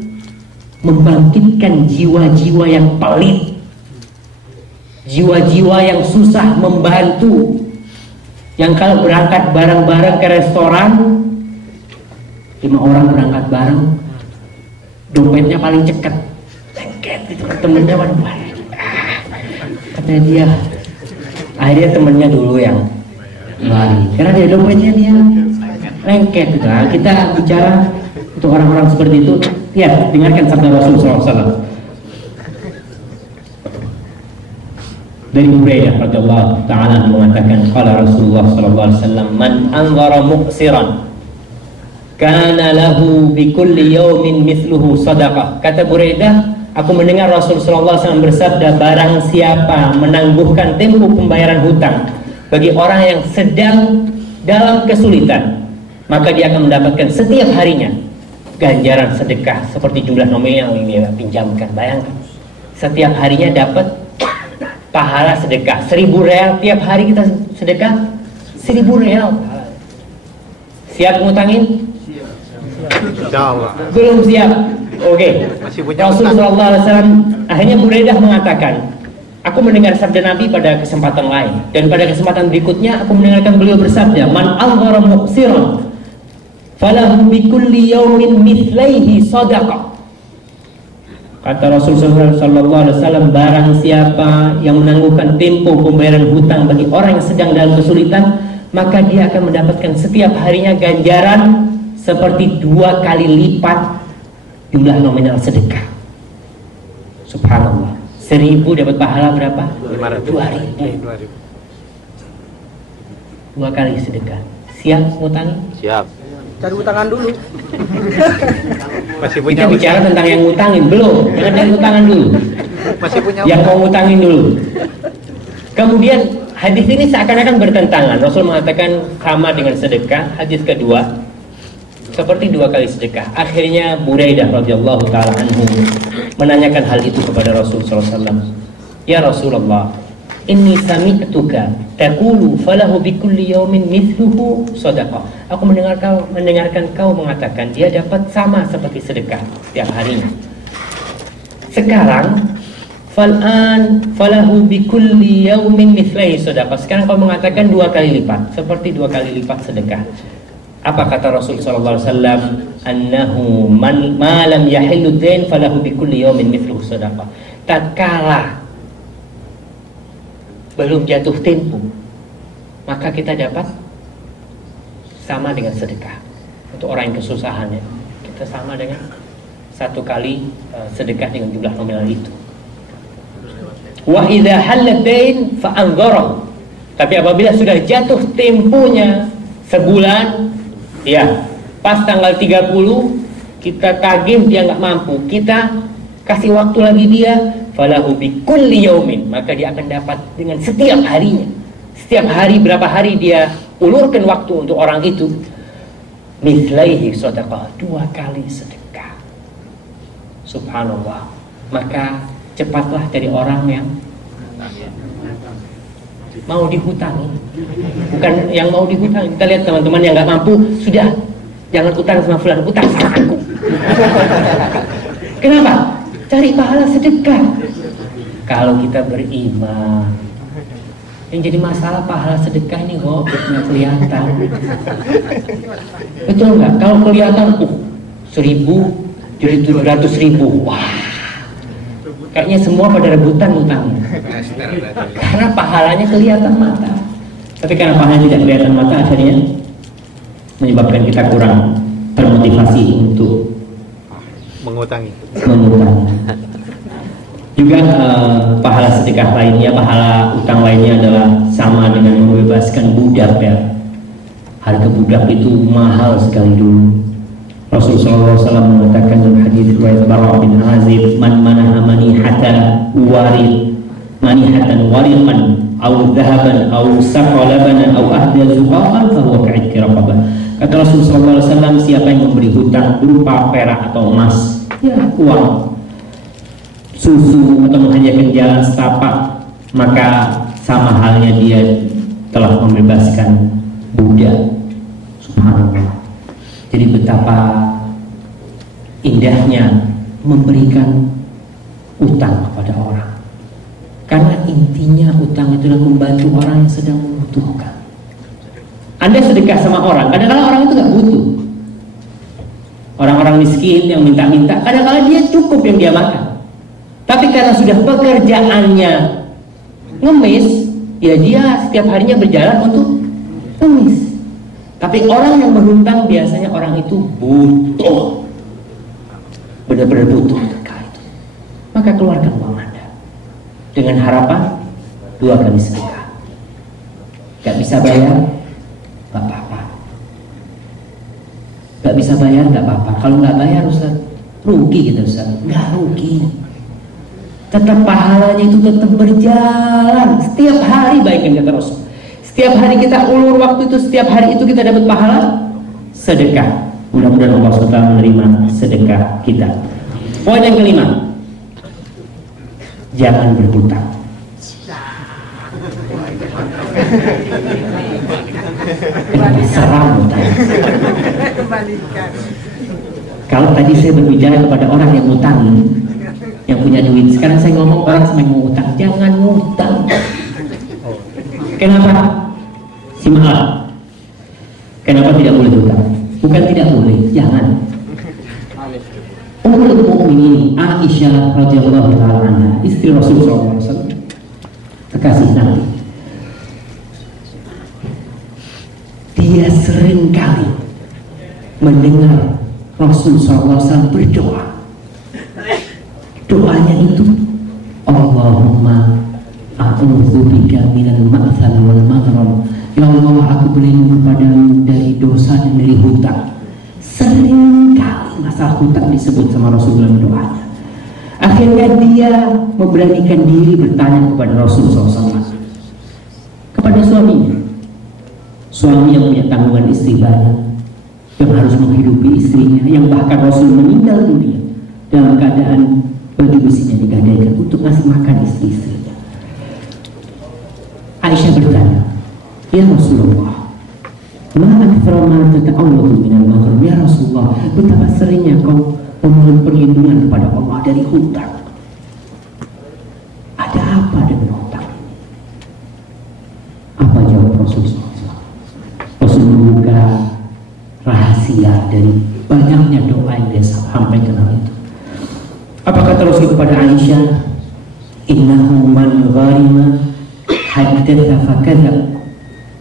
membangkitkan jiwa-jiwa yang pelit, jiwa-jiwa yang susah membantu, yang kalau berangkat bareng-bareng ke restoran, 5 orang berangkat bareng, dompetnya paling cekat, lengket itu ke temennya, katanya dia, akhirnya temennya dulu yang lari, karena dia dompetnya dia lengket gitu. Nah, kita bicara untuk orang-orang seperti itu, ya dengarkan sabda Rasul SAW. Dari Buraidah radhiyallahu ta'ala mengatakan, qala Rasulullah sallallahu alaihi wasallam, man anzara muqsiran kana lahu bi kulli yawmin mithluhu sadaqah. Kata Buraidah, aku mendengar Rasul sallallahu alaihi wasallam bersabda, barang siapa menangguhkan tempo pembayaran hutang bagi orang yang sedang dalam kesulitan, maka dia akan mendapatkan setiap harinya ganjaran sedekah seperti jumlah nominal yang dia pinjamkan. Bayangkan, setiap harinya dapat pahala sedekah 1.000 real. Tiap hari kita sedekah 1.000 real. Siap ngutangin? Insyaallah. Belum siap. Oke. Rasulullah SAW akhirnya Buraidah mengatakan, aku mendengar sabda Nabi pada kesempatan lain, dan pada kesempatan berikutnya aku mendengarkan beliau bersabda, man anzara muqsiran falahu bi kulli yawmin mithlaihi sadaqah. Kata Rasulullah SAW, barang siapa yang menangguhkan tempo pembayaran hutang bagi orang yang sedang dalam kesulitan, maka dia akan mendapatkan setiap harinya ganjaran seperti 2 kali lipat jumlah nominal sedekah. Subhanallah. 1.000 dapat pahala berapa? 2.000. 2 kali sedekah. Siap ngutangi? Siap. Cari utangan dulu. Masih punya kita bicara tentang yang ngutangin, belum. Jangan yang ngutangan dulu. Masih punya yang mau ngutangin dulu. Kemudian hadis ini seakan-akan bertentangan. Rasul mengatakan sama dengan sedekah. Hadis kedua seperti 2 kali sedekah. Akhirnya Buraidah radhiyallahu taala anhu menanyakan hal itu kepada Rasul sallallahu alaihi wasallam. Ya Rasulullah, inni sami'tuka taqulu falahu bi kulli yawmin mithluhu sadaqah. Aku mendengarkan kau mengatakan dia dapat sama seperti sedekah setiap harinya. Sekarang fal'an falahu bi kulli yawmin mithlaihi sadaqah. Sekarang kau mengatakan 2 kali lipat, seperti 2 kali lipat sedekah. Apa kata Rasul sallallahu alaihi wasallam? Annahu man ma lam yahillu dain falahu bi kulli yawmin mithluhu sadaqah. Tatkala belum jatuh tempo, maka kita dapat sama dengan sedekah. Untuk orang yang kesusahan, ya, kita sama dengan 1 kali sedekah dengan jumlah nominal itu. Wa idza halal dain fa anzara. Tapi apabila sudah jatuh temponya sebulan, ya, pas tanggal 30 kita tagih dia nggak mampu, kita kasih waktu lagi dia, falahu bi kulli yaumin, maka dia akan dapat dengan setiap harinya. Setiap hari, berapa hari dia ulurkan waktu untuk orang itu, mithlaihi sadaqah, 2 kali sedekah. Subhanallah. Maka cepatlah dari orang yang mau dihutangi, bukan yang mau dihutangi. Kita lihat teman-teman yang nggak mampu, sudah jangan utang sama fulan, utang sama aku. Kenapa? Cari pahala sedekah. Kalau kita beriman, yang jadi masalah pahala sedekah ini kok nggak kelihatan. Betul nggak? Kalau kelihatan 1.000 jadi 700.000, wah, kayaknya semua pada rebutan utangnya. Karena pahalanya kelihatan mata. Tapi karena pahalanya tidak kelihatan mata, akhirnya menyebabkan kita kurang termotivasi untuk mengutangi. Juga pahala sedekah lainnya, pahala utang lainnya adalah sama dengan membebaskan budak, ya. Harga budak itu mahal sekali dulu. Rasulullah SAW mengatakan dalam hadis riwayat Bara' bin Azib, man manaha manihatan wariman aw dhahaban aw saqalaban aw ahda zuqaqan fa huwa ka'idki raqabah. Kata Rasulullah SAW, siapa yang memberi hutang berupa perak atau emas, ya uang, susu atau menghadiahkan jalan setapak, maka sama halnya dia telah membebaskan budak. Subhanallah. Jadi betapa indahnya memberikan utang kepada orang, karena intinya utang itu adalah membantu orang yang sedang membutuhkan. Anda sedekah sama orang, kadang-kadang orang itu nggak butuh. Orang-orang miskin yang minta-minta, kadang-kadang dia cukup yang dia makan. Tapi karena sudah pekerjaannya ngemis, ya dia setiap harinya berjalan untuk ngemis. Tapi orang yang berhutang biasanya orang itu butuh, benar-benar butuh sedekah itu. Maka keluarkan uang Anda dengan harapan 2 kali sedekah. Gak bisa bayar, gak apa-apa. Gak bisa bayar, gak apa-apa. Kalau gak bayar, Ustaz, rugi gitu Ustaz. Gak rugi. Tetap pahalanya itu tetap berjalan. Setiap hari baikkan kata Rasul. Setiap hari kita ulur waktu itu, setiap hari itu kita dapat pahala sedekah. Mudah-mudahan Allah SWT menerima sedekah kita. Poin yang kelima, jangan berhutang. Seram hutang. Kalau tadi saya berbicara kepada orang yang utang, yang punya duit, sekarang saya ngomong orang yang mau utang, jangan ngutang. Kenapa? Simak. Kenapa tidak boleh hutang? Bukan tidak boleh, jangan. Ummul Mukminin Aisyah radhiyallahu taala anha, istri Rasulullah SAW, kekasih Nabi. Dia sering kali mendengar Rasul SAW berdoa. Doanya itu, Allahumma a'udzubika minal ma'thal wal maghram. Ya Allah, aku berlindung kepadamu dari dosa dan dari hutang. Sering kali masalah hutang disebut sama Rasul dalam doanya. Akhirnya dia memberanikan diri bertanya kepada Rasul SAW, kepada suaminya. Suami yang punya tanggungan istri banyak, yang harus menghidupi istrinya, yang bahkan Rasul meninggal dunia dalam keadaan baju besinya digadaikan untuk ngasih makan istri-istrinya. Aisyah bertanya, ya Rasulullah, ma aktsara ma tata'awwadu minal maghrib. Ya Rasulullah, betapa seringnya kau memohon perlindungan kepada Allah dari hutang. Ada apa dengan hutang? Apa jawab Rasulullah? Rasul membuka rahasia dari banyaknya doa yang dia sampaikan hal itu. Apa kata Rasul kepada Aisyah? Innahu man gharima haddatha fakadzab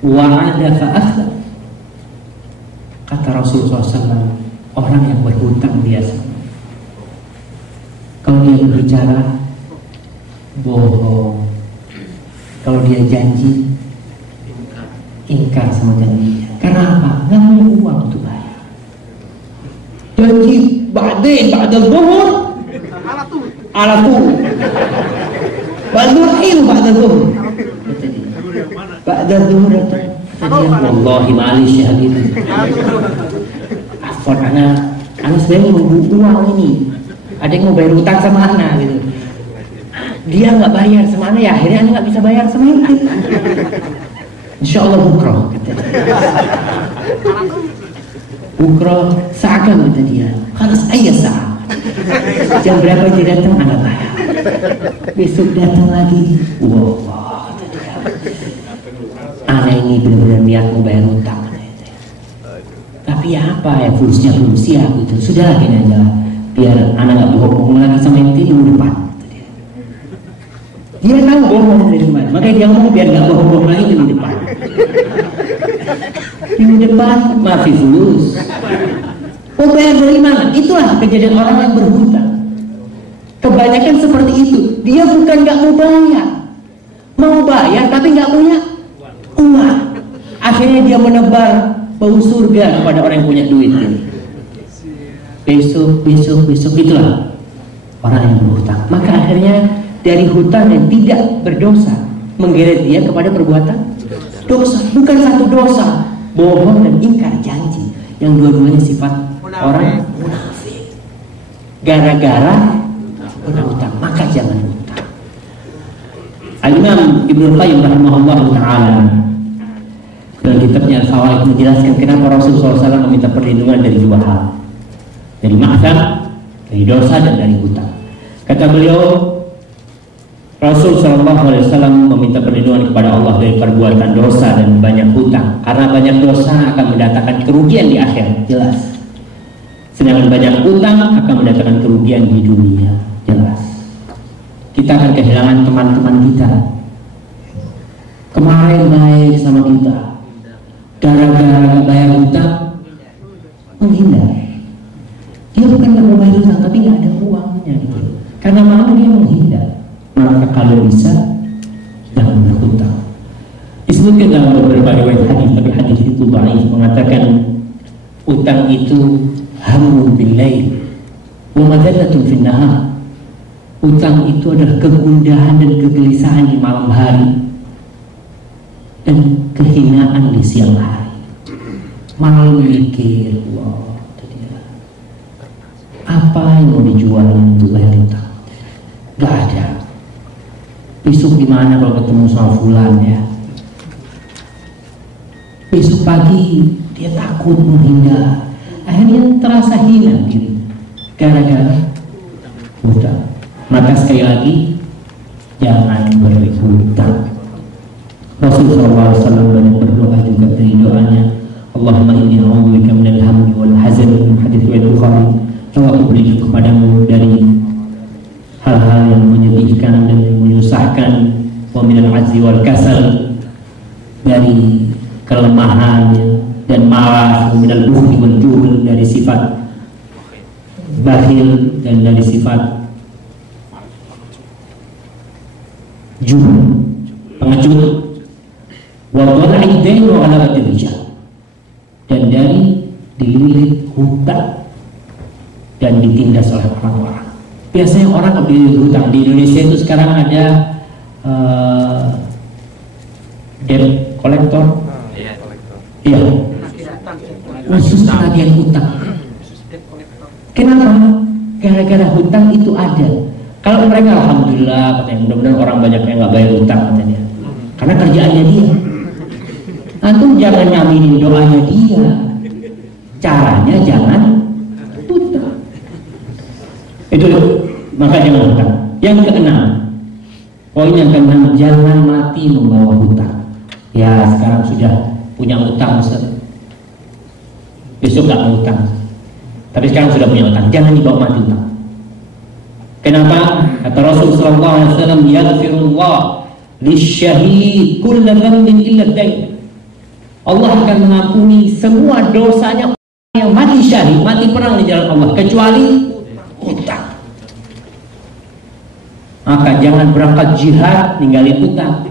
wa'ada fa'akhlaf. Kata Rasulullah SAW, orang yang berhutang biasa, kalau dia berbicara bohong, kalau dia janji ingkar sama janjinya. Karena apa? Nggak punya uang untuk bayar. Janji ba'da zuhur ala tur ba'da zuhur ba'da zuhur. Wallahi ma'alish ya gitu. Afwan, anak sebenarnya mau uang ini. Ada yang mau bayar utang sama anak gitu. Dia nggak bayar sama anak, ya akhirnya anak nggak bisa bayar sama itu. Insya Allah bukro, kata dia. Bukro seakan, kata dia. Harus ayah saat. Jam berapa dia datang, anak bayar. Besok datang lagi. Wow, kata dia. Anak ini benar-benar niat mau bayar utang. Tapi ya apa ya, fulusnya belum siap gitu. Sudahlah gini aja, biar anak nggak bohong lagi sama yang ini minggu depan. Dia tahu bohong dari mana, makanya dia ngomong biar nggak bohong lagi minggu depan. Minggu depan masih fulus. Oh, bayar dari mana? Itulah kejadian orang yang berhutang. Kebanyakan seperti itu. Dia bukan nggak mau bayar tapi nggak punya uang. Akhirnya dia menebar bau surga kepada orang yang punya duit ini. Besok itulah orang yang berhutang. Maka akhirnya dari hutang yang tidak berdosa menggeret dia kepada perbuatan dosa. Bukan satu dosa, bohong dan ingkar janji, yang dua-duanya sifat orang munafik. Gara-gara punya utang, maka jangan utang. Al-Imam Ibnu Qayyim rahimahullah taala dalam kitabnya Al-Fawaid menjelaskan kenapa Rasulullah SAW meminta perlindungan dari dua hal, dari maksiat, dari dosa, dan dari hutang. Kata beliau, Rasul SAW meminta perlindungan kepada Allah dari perbuatan dosa dan banyak hutang, karena banyak dosa akan mendatangkan kerugian di akhirat, jelas. Sedangkan banyak hutang akan mendatangkan kerugian di dunia, jelas. Kita akan kehilangan teman-teman kita. Kemarin baik sama kita, gara-gara bayar hutang menghindar. Dia bukan nggak mau bayar hutang, tapi nggak ada uangnya gitu. Karena malu dia menghindar. Maka kalau bisa jangan berhutang. Disebutkan dalam beberapa riwayat hadis, tapi hadis itu dhaif, mengatakan utang itu hammun bil lail wa madallatun fin nahar. Utang itu adalah kegundahan dan kegelisahan di malam hari dan kehinaan di siang hari. Malam mikir, wah, apa yang mau dijual untuk bayar utang? Gak ada. Besok gimana kalau ketemu sama fulan ya? Besok pagi dia takut menghindar, akhirnya terasa hina gitu, gara-gara hutang. Maka sekali lagi jangan berhutang. Rasulullah SAW banyak berdoa juga, dari doanya Allahumma inni a'udzubika minal hammi wal hazan, hadits riwayat Bukhari. Aku berlindung kepadamu dari hal-hal yang menyedihkan dan menyusahkan, wa minal azzi wal kasal, dari kelemahan dan malas, wa minal bukhli wal jubn, dari sifat bakhil dan dari sifat jubn, pengecut, wa dhala'i dain wa ghalabatir rijal, dan dari dililit hutang dan ditindas oleh orang-orang. Biasanya orang kalau dililit hutang di Indonesia itu sekarang ada debt collector, iya, khusus tagihan hutang. Kenapa? Gara-gara hutang itu ada. Kalau mereka alhamdulillah katanya, mudah-mudahan orang banyak yang nggak bayar hutang katanya, karena kerjaannya dia. Antum jangan nyaminin doanya dia, caranya jangan hutang. Itu maka jangan hutang. Yang keenam, poin yang keenam, jangan mati membawa hutang. Ya sekarang sudah punya hutang, besok nggak mau hutang, tapi sekarang sudah punya hutang, jangan dibawa mati hutang. Kenapa? Kata Rasulullah SAW, yaghfirullah lisyahid kulla dhanbin illa dain. Allah akan mengampuni semua dosanya yang mati syahid, mati perang di jalan Allah, kecuali hutang. Maka jangan berangkat jihad ninggalin hutang,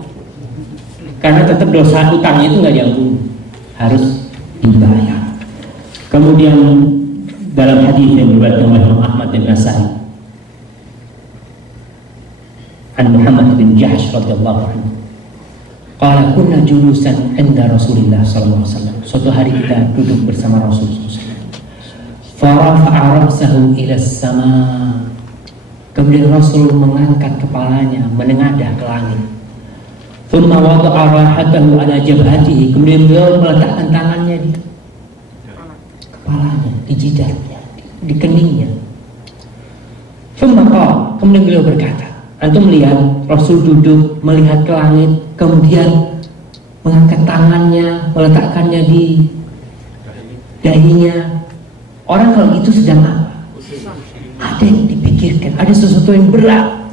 karena tetap dosa hutangnya itu nggak diampuni, harus dibayar. Kemudian dalam hadis yang diriwayatkan oleh Imam Ahmad dan Nasai, an Muhammad bin Jahsh radhiyallahu anhu, qala kunna julusan 'inda Rasulillah sallallahu alaihi wasallam. Suatu hari kita duduk bersama Rasulullah SAW. Farafa'a ra'sahu ila as-sama. Kemudian Rasul mengangkat kepalanya, menengadah ke langit. Thumma wada'a rahatahu ala jabhatihi. Kemudian beliau meletakkan tangannya di kepalanya, di jidatnya, di keningnya. Thumma qala, kemudian beliau berkata, antum melihat Rasul duduk melihat ke langit, kemudian mengangkat tangannya, meletakkannya di dahinya. Orang kalau itu sedang apa? Ada yang dipikirkan, ada sesuatu yang berat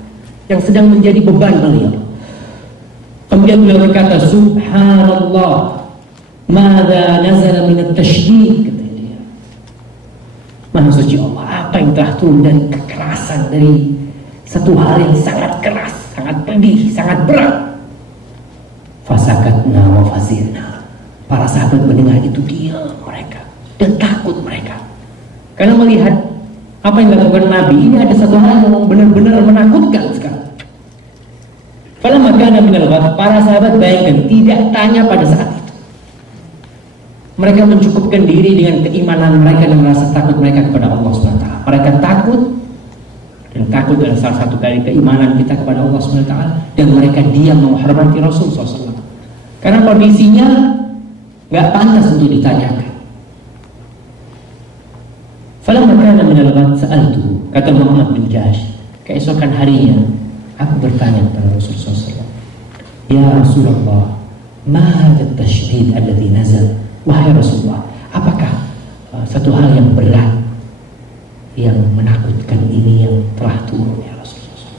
yang sedang menjadi beban beliau. Kemudian beliau berkata, subhanallah, madza nazala min at-tashdid, kata dia. Maha suci Allah, apa yang telah turun dari kekerasan, dari satu hal yang sangat keras, sangat pedih, sangat berat. Fasakatna wa fazirna. Para sahabat mendengar itu diam mereka dan takut mereka, karena melihat apa yang dilakukan Nabi ini ada satu hal yang benar-benar menakutkan sekali. Kalau maka Nabi, para sahabat bayangkan tidak tanya pada saat itu, Mereka mencukupkan diri dengan keimanan mereka dan rasa takut mereka kepada Allah SWT. Mereka takut, dan takut adalah salah satu dari keimanan kita kepada Allah SWT. Dan mereka diam menghormati Rasul SAW. Karena kondisinya nggak pantas untuk ditanyakan. Falamma kana minal ghad sa'altuhu, kata Muhammad bin Jahsh, keesokan harinya aku bertanya kepada Rasulullah SAW, ya Rasulullah, ma hadha at-tashdid alladhi nazal? Wahai Rasulullah, apakah satu hal yang berat yang menakutkan ini yang telah turun ya Rasulullah SAW?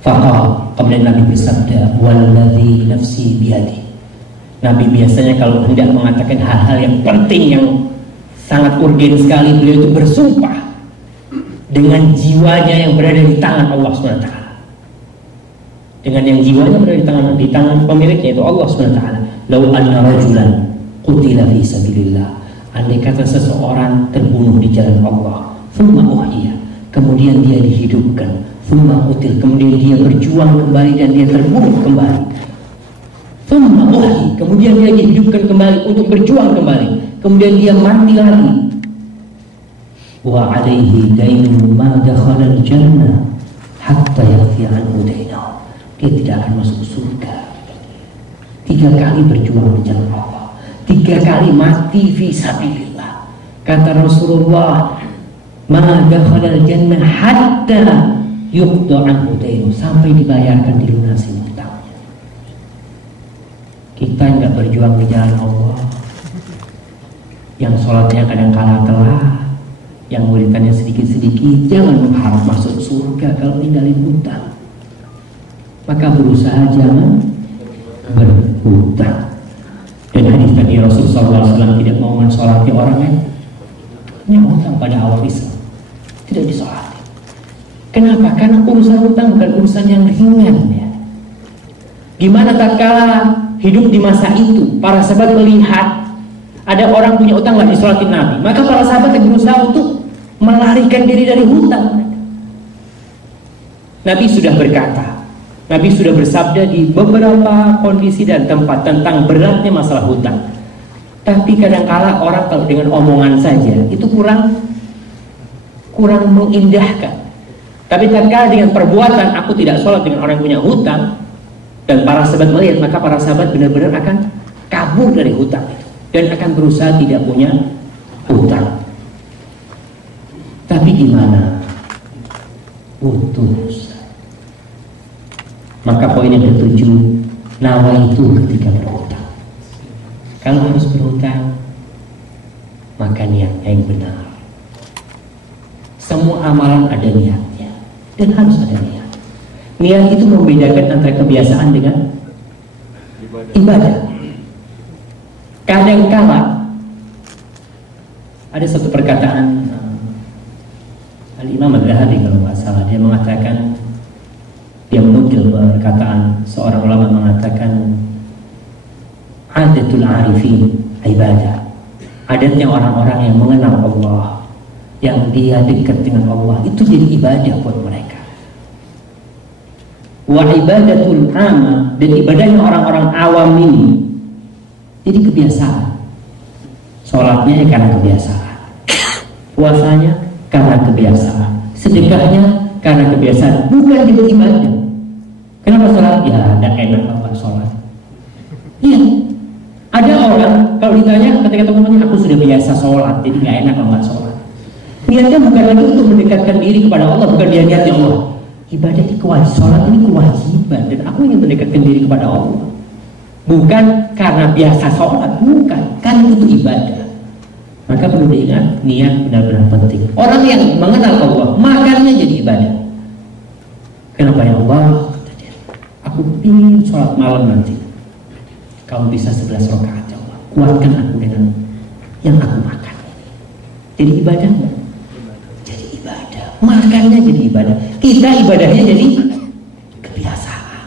Faqala, kemudian Nabi bersabda, walladhi nafsi biyadi. Nabi biasanya kalau hendak mengatakan hal-hal yang penting, yang sangat urgen sekali, beliau itu bersumpah dengan jiwanya yang berada di tangan Allah SWT. Dengan yang jiwanya berada di tangan pemiliknya, itu Allah SWT. Lau anna rajulan qutila fi sabilillah, andai kata seseorang terbunuh di jalan Allah, thumma uhya, kemudian dia dihidupkan, thumma qutil, kemudian dia berjuang kembali dan dia terbunuh kembali, thumma uhya, kemudian dia dihidupkan kembali untuk berjuang kembali, kemudian dia mati lagi, wa alaihi dainun ma dakhala al-jannah hatta yaghfi anhu dainahu, dia tidak akan masuk surga. 3 kali berjuang di jalan Allah, 3 kali mati fi sabilillah. Kata Rasulullah, ma dakhala al-jannah hatta yuqda anhu dainahu, sampai dibayarkan, dilunasi hutangnya. Kita nggak berjuang di jalan Allah, yang sholatnya kadang-kala telah, yang wiridannya sedikit-sedikit, jangan mengharap masuk surga kalau ninggalin hutang. Maka berusaha jangan berhutang. Dan hadis tadi Rasulullah SAW tidak mau mensolati orang yang hutang pada awal Islam, tidak disolati. Kenapa? Karena urusan hutang bukan urusan yang ringan ya. Gimana tatkala hidup di masa itu, para sahabat melihat ada orang punya utang nggak disolatin Nabi, maka para sahabat berusaha untuk melarikan diri dari hutang. Nabi sudah berkata, Nabi sudah bersabda di beberapa kondisi dan tempat tentang beratnya masalah hutang. Tapi kadang-kala orang kalau dengan omongan saja itu kurang mengindahkan. Tapi tatkala dengan perbuatan, aku tidak sholat dengan orang yang punya hutang, dan para sahabat melihat, maka para sahabat benar-benar akan kabur dari hutang itu dan akan berusaha tidak punya hutang. Tapi gimana? Putus. Maka poin yang ke-7, nawa itu ketika berhutang. Kalau harus berhutang, maka niatnya yang benar. Semua amalan ada niatnya, dan harus ada niat. Niat itu membedakan antara kebiasaan dengan ibadah. Kadang-kala ada satu perkataan Al-Imam Al-Zahabi kalau nggak salah, dia mengatakan, dia menukil perkataan seorang ulama mengatakan, adatul arifin ibadah. Adatnya orang-orang yang mengenal Allah, yang dia dekat dengan Allah, itu jadi ibadah buat mereka. Wa ibadatul amma, dan ibadahnya orang-orang awam ini jadi kebiasaan. Sholatnya karena kebiasaan, puasanya karena kebiasaan, sedekahnya karena kebiasaan, bukan jadi ibadah. Kenapa sholat? Ya, tidak enak kalau sholat. Iya, ada orang kalau ditanya ketika teman-temannya, aku sudah biasa sholat, jadi nggak enak kalau nggak sholat. Niatnya bukan lagi untuk mendekatkan diri kepada Allah, bukan dia niatnya Allah. Ibadah ini kewajiban, sholat ini kewajiban, dan aku ingin mendekatkan diri kepada Allah. Bukan karena biasa sholat, bukan, karena itu ibadah. Maka perlu diingat, niat benar-benar penting. Orang yang mengenal Allah, makannya jadi ibadah. Kenapa ya Allah? Aku ingin sholat malam nanti. Kalau bisa 11 rakaat ya Allah, kuatkan aku dengan yang aku makan. Jadi ibadah enggak? Jadi ibadah. Makannya jadi ibadah. Kita ibadahnya jadi kebiasaan.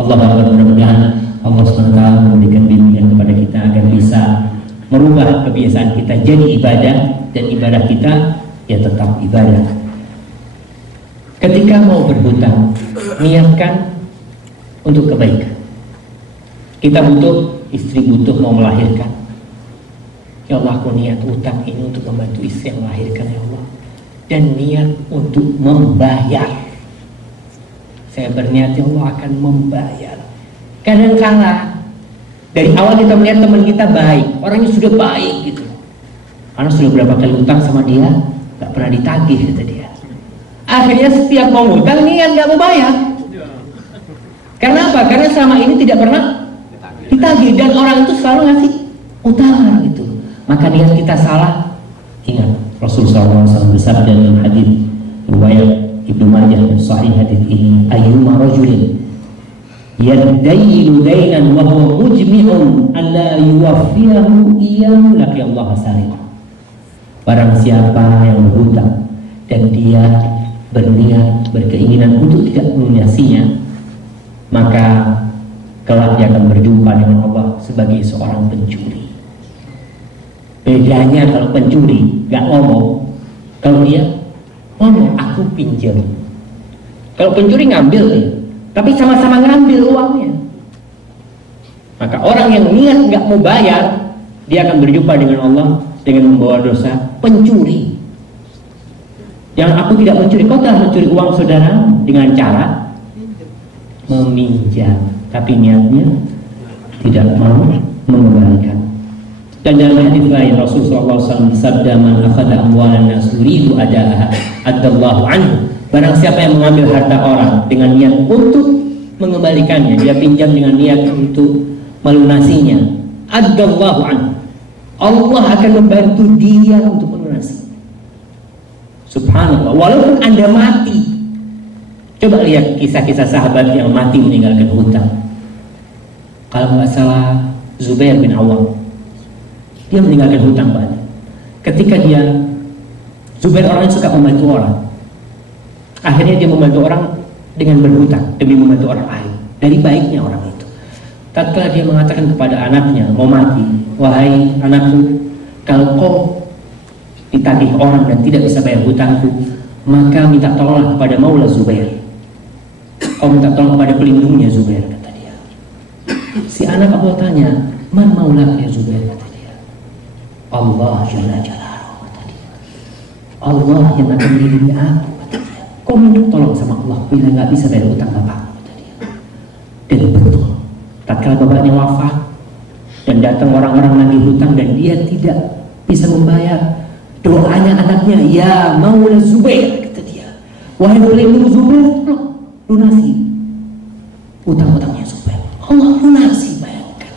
Allah mudah-mudahan Allah SWT memberikan bimbingan kepada kita agar bisa merubah kebiasaan kita jadi ibadah, dan ibadah kita ya tetap ibadah. Ketika mau berhutang, niatkan untuk kebaikan. Kita butuh istri butuh mau melahirkan. Ya Allah, aku niat utang ini untuk membantu istri yang melahirkan ya Allah, dan niat untuk membayar. Saya berniat ya Allah akan membayar. Kadang-kala dari awal kita melihat teman kita baik, orangnya sudah baik gitu, karena sudah berapa kali utang sama dia nggak pernah ditagih kata dia. Akhirnya setiap mau utang niat nggak mau bayar. Karena apa? Karena selama ini tidak pernah ditagih dan orang itu selalu ngasih utang gitu. Maka niat kita salah. Ingat Rasulullah SAW bersabda dalam hadis riwayat Ibnu Majah dan sahih hadis ini, ayyuma rajulin yadaynu dainan wa huwa mujmi'un alla yuwaffiyahu iyyahu laqiyallaha sariqan. Barang siapa yang berhutang dan dia berniat, berkeinginan untuk tidak melunasinya, maka kelak dia akan berjumpa dengan Allah sebagai seorang pencuri. Bedanya kalau pencuri gak ngomong, kalau dia ngomong aku pinjam. Kalau pencuri ngambil ya, tapi sama-sama ngambil uangnya. Maka orang yang niat gak mau bayar, dia akan berjumpa dengan Allah dengan membawa dosa pencuri. Yang aku tidak mencuri, kau telah mencuri uang saudara dengan cara meminjam, tapi niatnya tidak mau mengembalikan. Dan dalam hadis lain Rasulullah SAW bersabda, man akhadha amwalan nas yuridu adaaha adallahu anhu. Barang siapa yang mengambil harta orang dengan niat untuk mengembalikannya, dia pinjam dengan niat untuk melunasinya, adallahu anhu, Allah akan membantu dia untuk melunasi. Subhanallah, walaupun Anda mati. Coba lihat kisah-kisah sahabat yang mati meninggalkan hutang. Kalau nggak salah Zubair bin Awam, dia meninggalkan hutang banyak. Ketika Zubair orangnya suka membantu orang, akhirnya dia membantu orang dengan berhutang demi membantu orang lain. Dari baiknya orang itu, tatkala dia mengatakan kepada anaknya mau mati, wahai anakku, kalau kau ditagih orang dan tidak bisa bayar hutangku, maka minta tolonglah kepada Maula Zubair. Kau minta tolong kepada pelindungnya Zubair, kata dia. Si anak Abu tanya, man Maula ya Zubair, kata dia. Allah Jalla Jalaluhu, kata dia. Allah yang akan melindungi aku, kata dia. Kau minta tolong sama Allah bila nggak bisa bayar hutang bapakku, kata dia. Dan betul, tatkala bapaknya wafat dan datang orang-orang nagih hutang dan dia tidak bisa membayar, doanya anaknya, ya Maula Zubair, kata dia, wahai pelindung Zubair, lunasi utang-utangnya Zubair. Allah lunasi, bayangkan,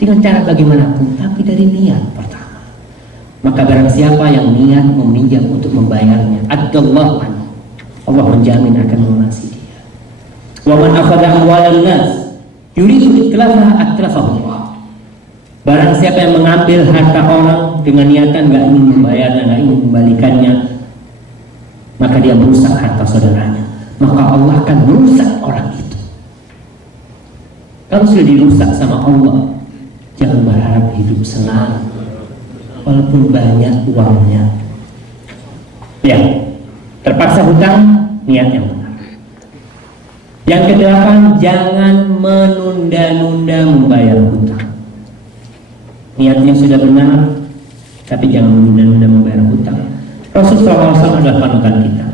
dengan cara bagaimanapun, tapi dari niat pertama. Maka barang siapa yang niat meminjam untuk membayarnya, adallahu anhu, Allah menjamin akan melunasi dia. Wa man akhadha amwalan nas yuridu itlafaha atlafahu. Barang siapa yang mengambil harta orang dengan niatan gak ingin membayarnya, gak ingin membalikannya, maka dia merusak harta saudaranya. Maka Allah akan merusak orang itu. Kalau sudah dirusak sama Allah, jangan berharap hidup senang walaupun banyak uangnya. Ya, terpaksa hutang, niat yang benar. Yang kedelapan, jangan menunda-nunda membayar hutang. Niatnya sudah benar, tapi jangan menunda-nunda membayar hutang. Rasulullah SAW adalah panutan kita.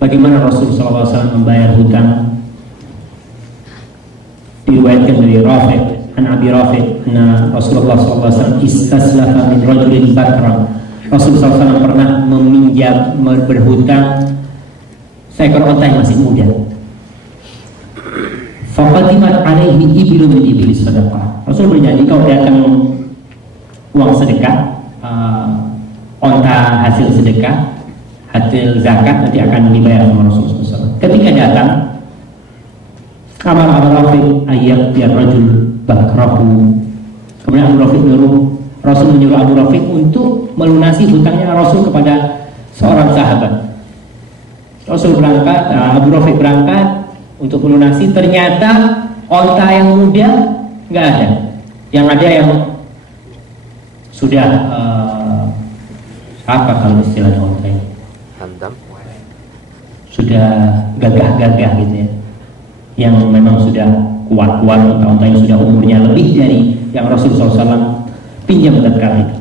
Bagaimana Rasulullah SAW membayar hutang? Diriwayatkan dari Rafi' an Abi Rafi' anna Rasulullah SAW istaslafa min rajulin bakra. Rasulullah SAW pernah meminjam, berhutang seekor unta yang masih muda. Faqadimat alaihi ibilu min ibilis sadaqah. Rasul berjanji kalau datang uang sedekah, unta hasil sedekah, hasil zakat nanti akan dibayar sama Rasulullah SAW. Ketika datang, amar Abu Rafiq ayat biar rajul bakrahu. Kemudian Abu Rafiq Rasul menyuruh Abu Rafiq untuk melunasi hutangnya Rasul kepada seorang sahabat. Rasul berangkat, Abu Rafiq berangkat untuk melunasi. Ternyata unta yang muda nggak ada, yang ada yang sudah apa kalau istilahnya unta ini? Sudah gagah-gagah gitu ya, yang memang sudah kuat-kuat, unta-unta yang sudah umurnya lebih dari yang Rasulullah SAW pinjam tatkala itu.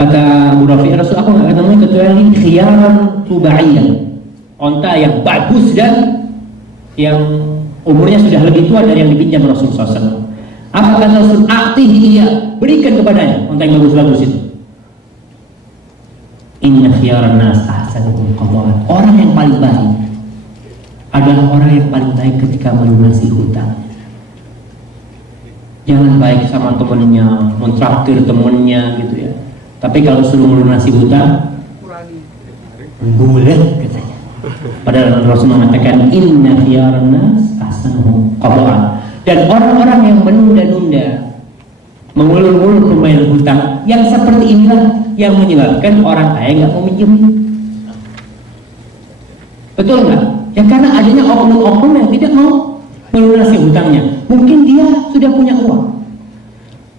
Kata Abu Rafi, Rasul, aku nggak ketemu kecuali khiyaran tubaiyah, unta yang bagus dan yang umurnya sudah lebih tua dari yang dipinjam Rasulullah SAW. Apa kata Rasul? A'tihi iya, berikan kepadanya unta yang bagus-bagus itu. Inna khiyaran nas ahsanuhum qada'an. Orang yang paling baik adalah orang yang paling baik ketika melunasi hutang. Jangan baik sama temennya, mentraktir temennya gitu ya. Tapi kalau suruh melunasi hutang, bulet katanya. Padahal Rasul mengatakan inna khiyaran nas ahsanuhum qada'an. Dan orang-orang yang menunda-nunda, mengulur-ulur pembayaran hutang, yang seperti inilah yang menyebabkan orang kaya nggak mau minjem. Betul nggak? Ya karena adanya oknum-oknum yang tidak mau melunasi hutangnya. Mungkin dia sudah punya uang.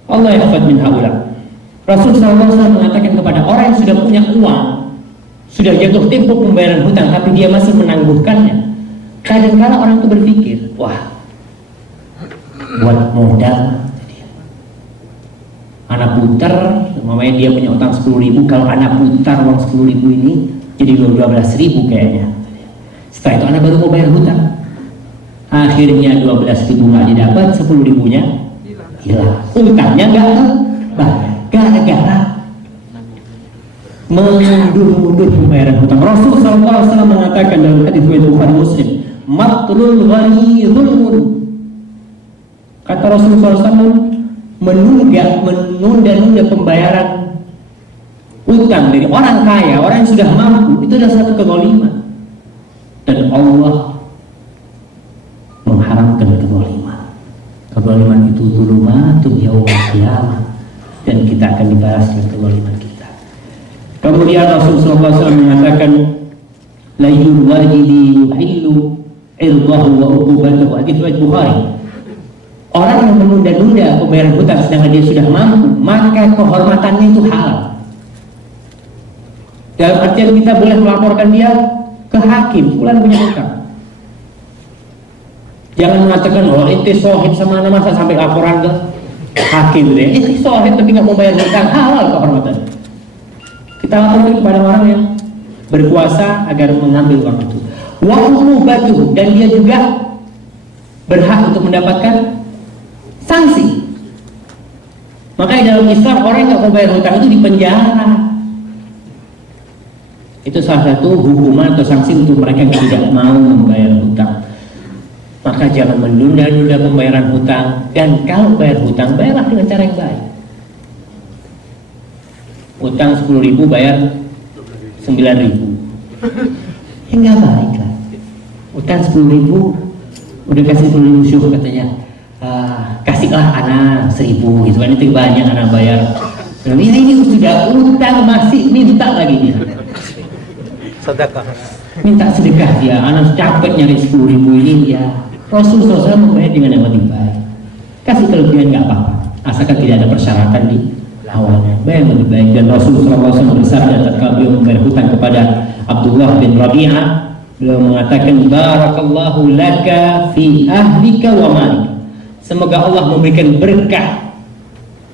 Allah yahfad min haula. Rasulullah SAW mengatakan kepada orang yang sudah punya uang, sudah jatuh tempo pembayaran hutang, tapi dia masih menangguhkannya. Kadang-kadang orang itu berpikir, wah, buat modal. Anak putar, namanya dia punya utang 10.000, kalau anak putar uang 10.000 ini jadi 12.000 kayaknya. Setelah itu anak baru mau bayar hutang. Akhirnya 12.000 nggak didapat, 10.000-nya hilang. Utangnya nggak bayar. Gara-gara mengundur-undur pembayaran hutang. Rasulullah SAW mengatakan dalam hadis Bukhari Muslim, matlul ghani zulmun. Kata Rasulullah SAW, menunda-nunda pembayaran utang dari orang kaya, orang yang sudah mampu, itu adalah satu kezaliman. Dan Allah mengharamkan kezaliman. Kezaliman itu zulumatun yaumil qiyamah, dan kita akan dibalas dengan kezaliman kita. Kemudian Rasulullah SAW mengatakan, la yurwajidi yuhillu irdahu wa uqubatahu. Hadis riwayat Bukhari. Orang yang menunda-nunda pembayaran hutang sedangkan dia sudah mampu, maka kehormatannya itu halal. Dalam artian kita boleh melaporkan dia ke hakim, fulan punya hutang. Jangan mengatakan, oh ente sohib sama anak, masa sampai laporan ke hakim deh. Ente sohib tapi nggak mau bayar hutang, halal kehormatan. Kita laporkan kepada orang yang berkuasa agar mengambil uang itu. Wa uqubatuh, dan dia juga berhak untuk mendapatkan sanksi. Makanya dalam Islam orang yang nggak mau bayar hutang itu dipenjara. Itu salah satu hukuman atau sanksi untuk mereka yang tidak mau membayar hutang. Maka jangan menunda-nunda pembayaran hutang, dan kalau bayar hutang, bayarlah dengan cara yang baik. Hutang 10.000 bayar 9.000, ya nggak baik lah. Hutang 10.000 udah kasih 10.000 syukur katanya, kasihlah anak 1.000 gitu kan, itu banyak anak bayar. Nah, ini sudah utang masih minta lagi dia. Sedekah. Minta sedekah dia, anak capek nyari 10.000 ini ya. Rasulullah SAW membayar dengan yang lebih baik. Kasih kelebihan nggak apa-apa, asalkan tidak ada persyaratan di awalnya. Bayar lebih baik. Dan Rasulullah SAW bersabda tatkala beliau membayar hutang kepada Abdullah bin Rabi'ah, beliau mengatakan, barakallahu laka fi ahlika wa malika. Semoga Allah memberikan berkah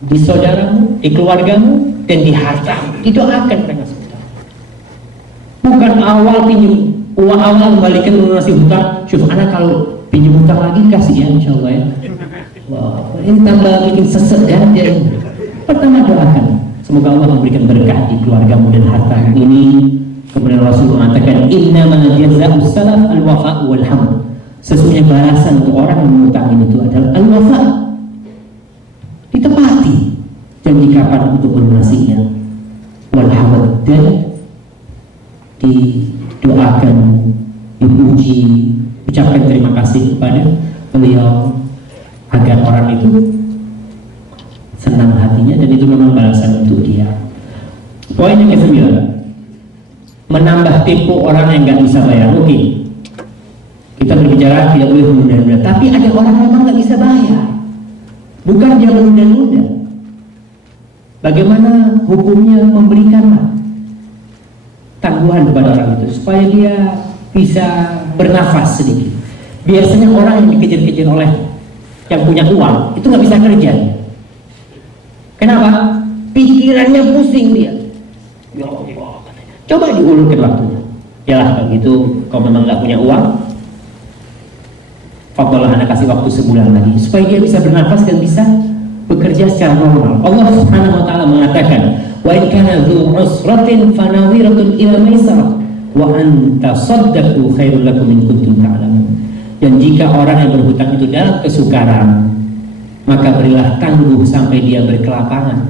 di saudaramu, di keluargamu, dan di hartamu. Didoakan mereka semua. Bukan awal pinjam uang, awal kembalikan melunasi hutang. Syuf, anak kalau pinjam hutang lagi kasih ya, insyaallah ya. Wah, ini tambah bikin sesat ya. Pertama doakan, semoga Allah memberikan berkah di keluargamu dan hartamu ini. Kemudian Rasul mengatakan, innama jazaa'u salaf al-wafa' wal hamd. Sesungguhnya balasan untuk orang yang mengutangin itu adalah al-wafa', ditepati janji kapan untuk melunasinya, wal hamd, dan didoakan, dipuji, ucapkan terima kasih kepada beliau agar orang itu senang hatinya, dan itu memang balasan untuk dia. Poin yang ke-9, menambah tempo orang yang nggak bisa bayar. Oke, kita berbicara tidak boleh menunda-nunda, tapi ada orang yang memang nggak bisa bayar. Bukan dia menunda-nunda. Bagaimana hukumnya memberikan tangguhan kepada orang itu supaya dia bisa bernafas sedikit. Biasanya orang yang dikejar-kejar oleh yang punya uang itu nggak bisa kerja. Kenapa? Pikirannya pusing dia. Ya Allah, coba diulurkan waktunya. Yalah kalau gitu, kau memang nggak punya uang, Fadlah anak kasih waktu sebulan lagi supaya dia bisa bernafas dan bisa bekerja secara normal. Allah Subhanahu wa taala mengatakan, "Wa in kana dzu usratin fanawiratun ila maisarah wa an tasaddaqu khairul lakum in kuntum ta'lamun." Dan jika orang yang berhutang itu dalam kesukaran, maka berilah tangguh sampai dia berkelapangan,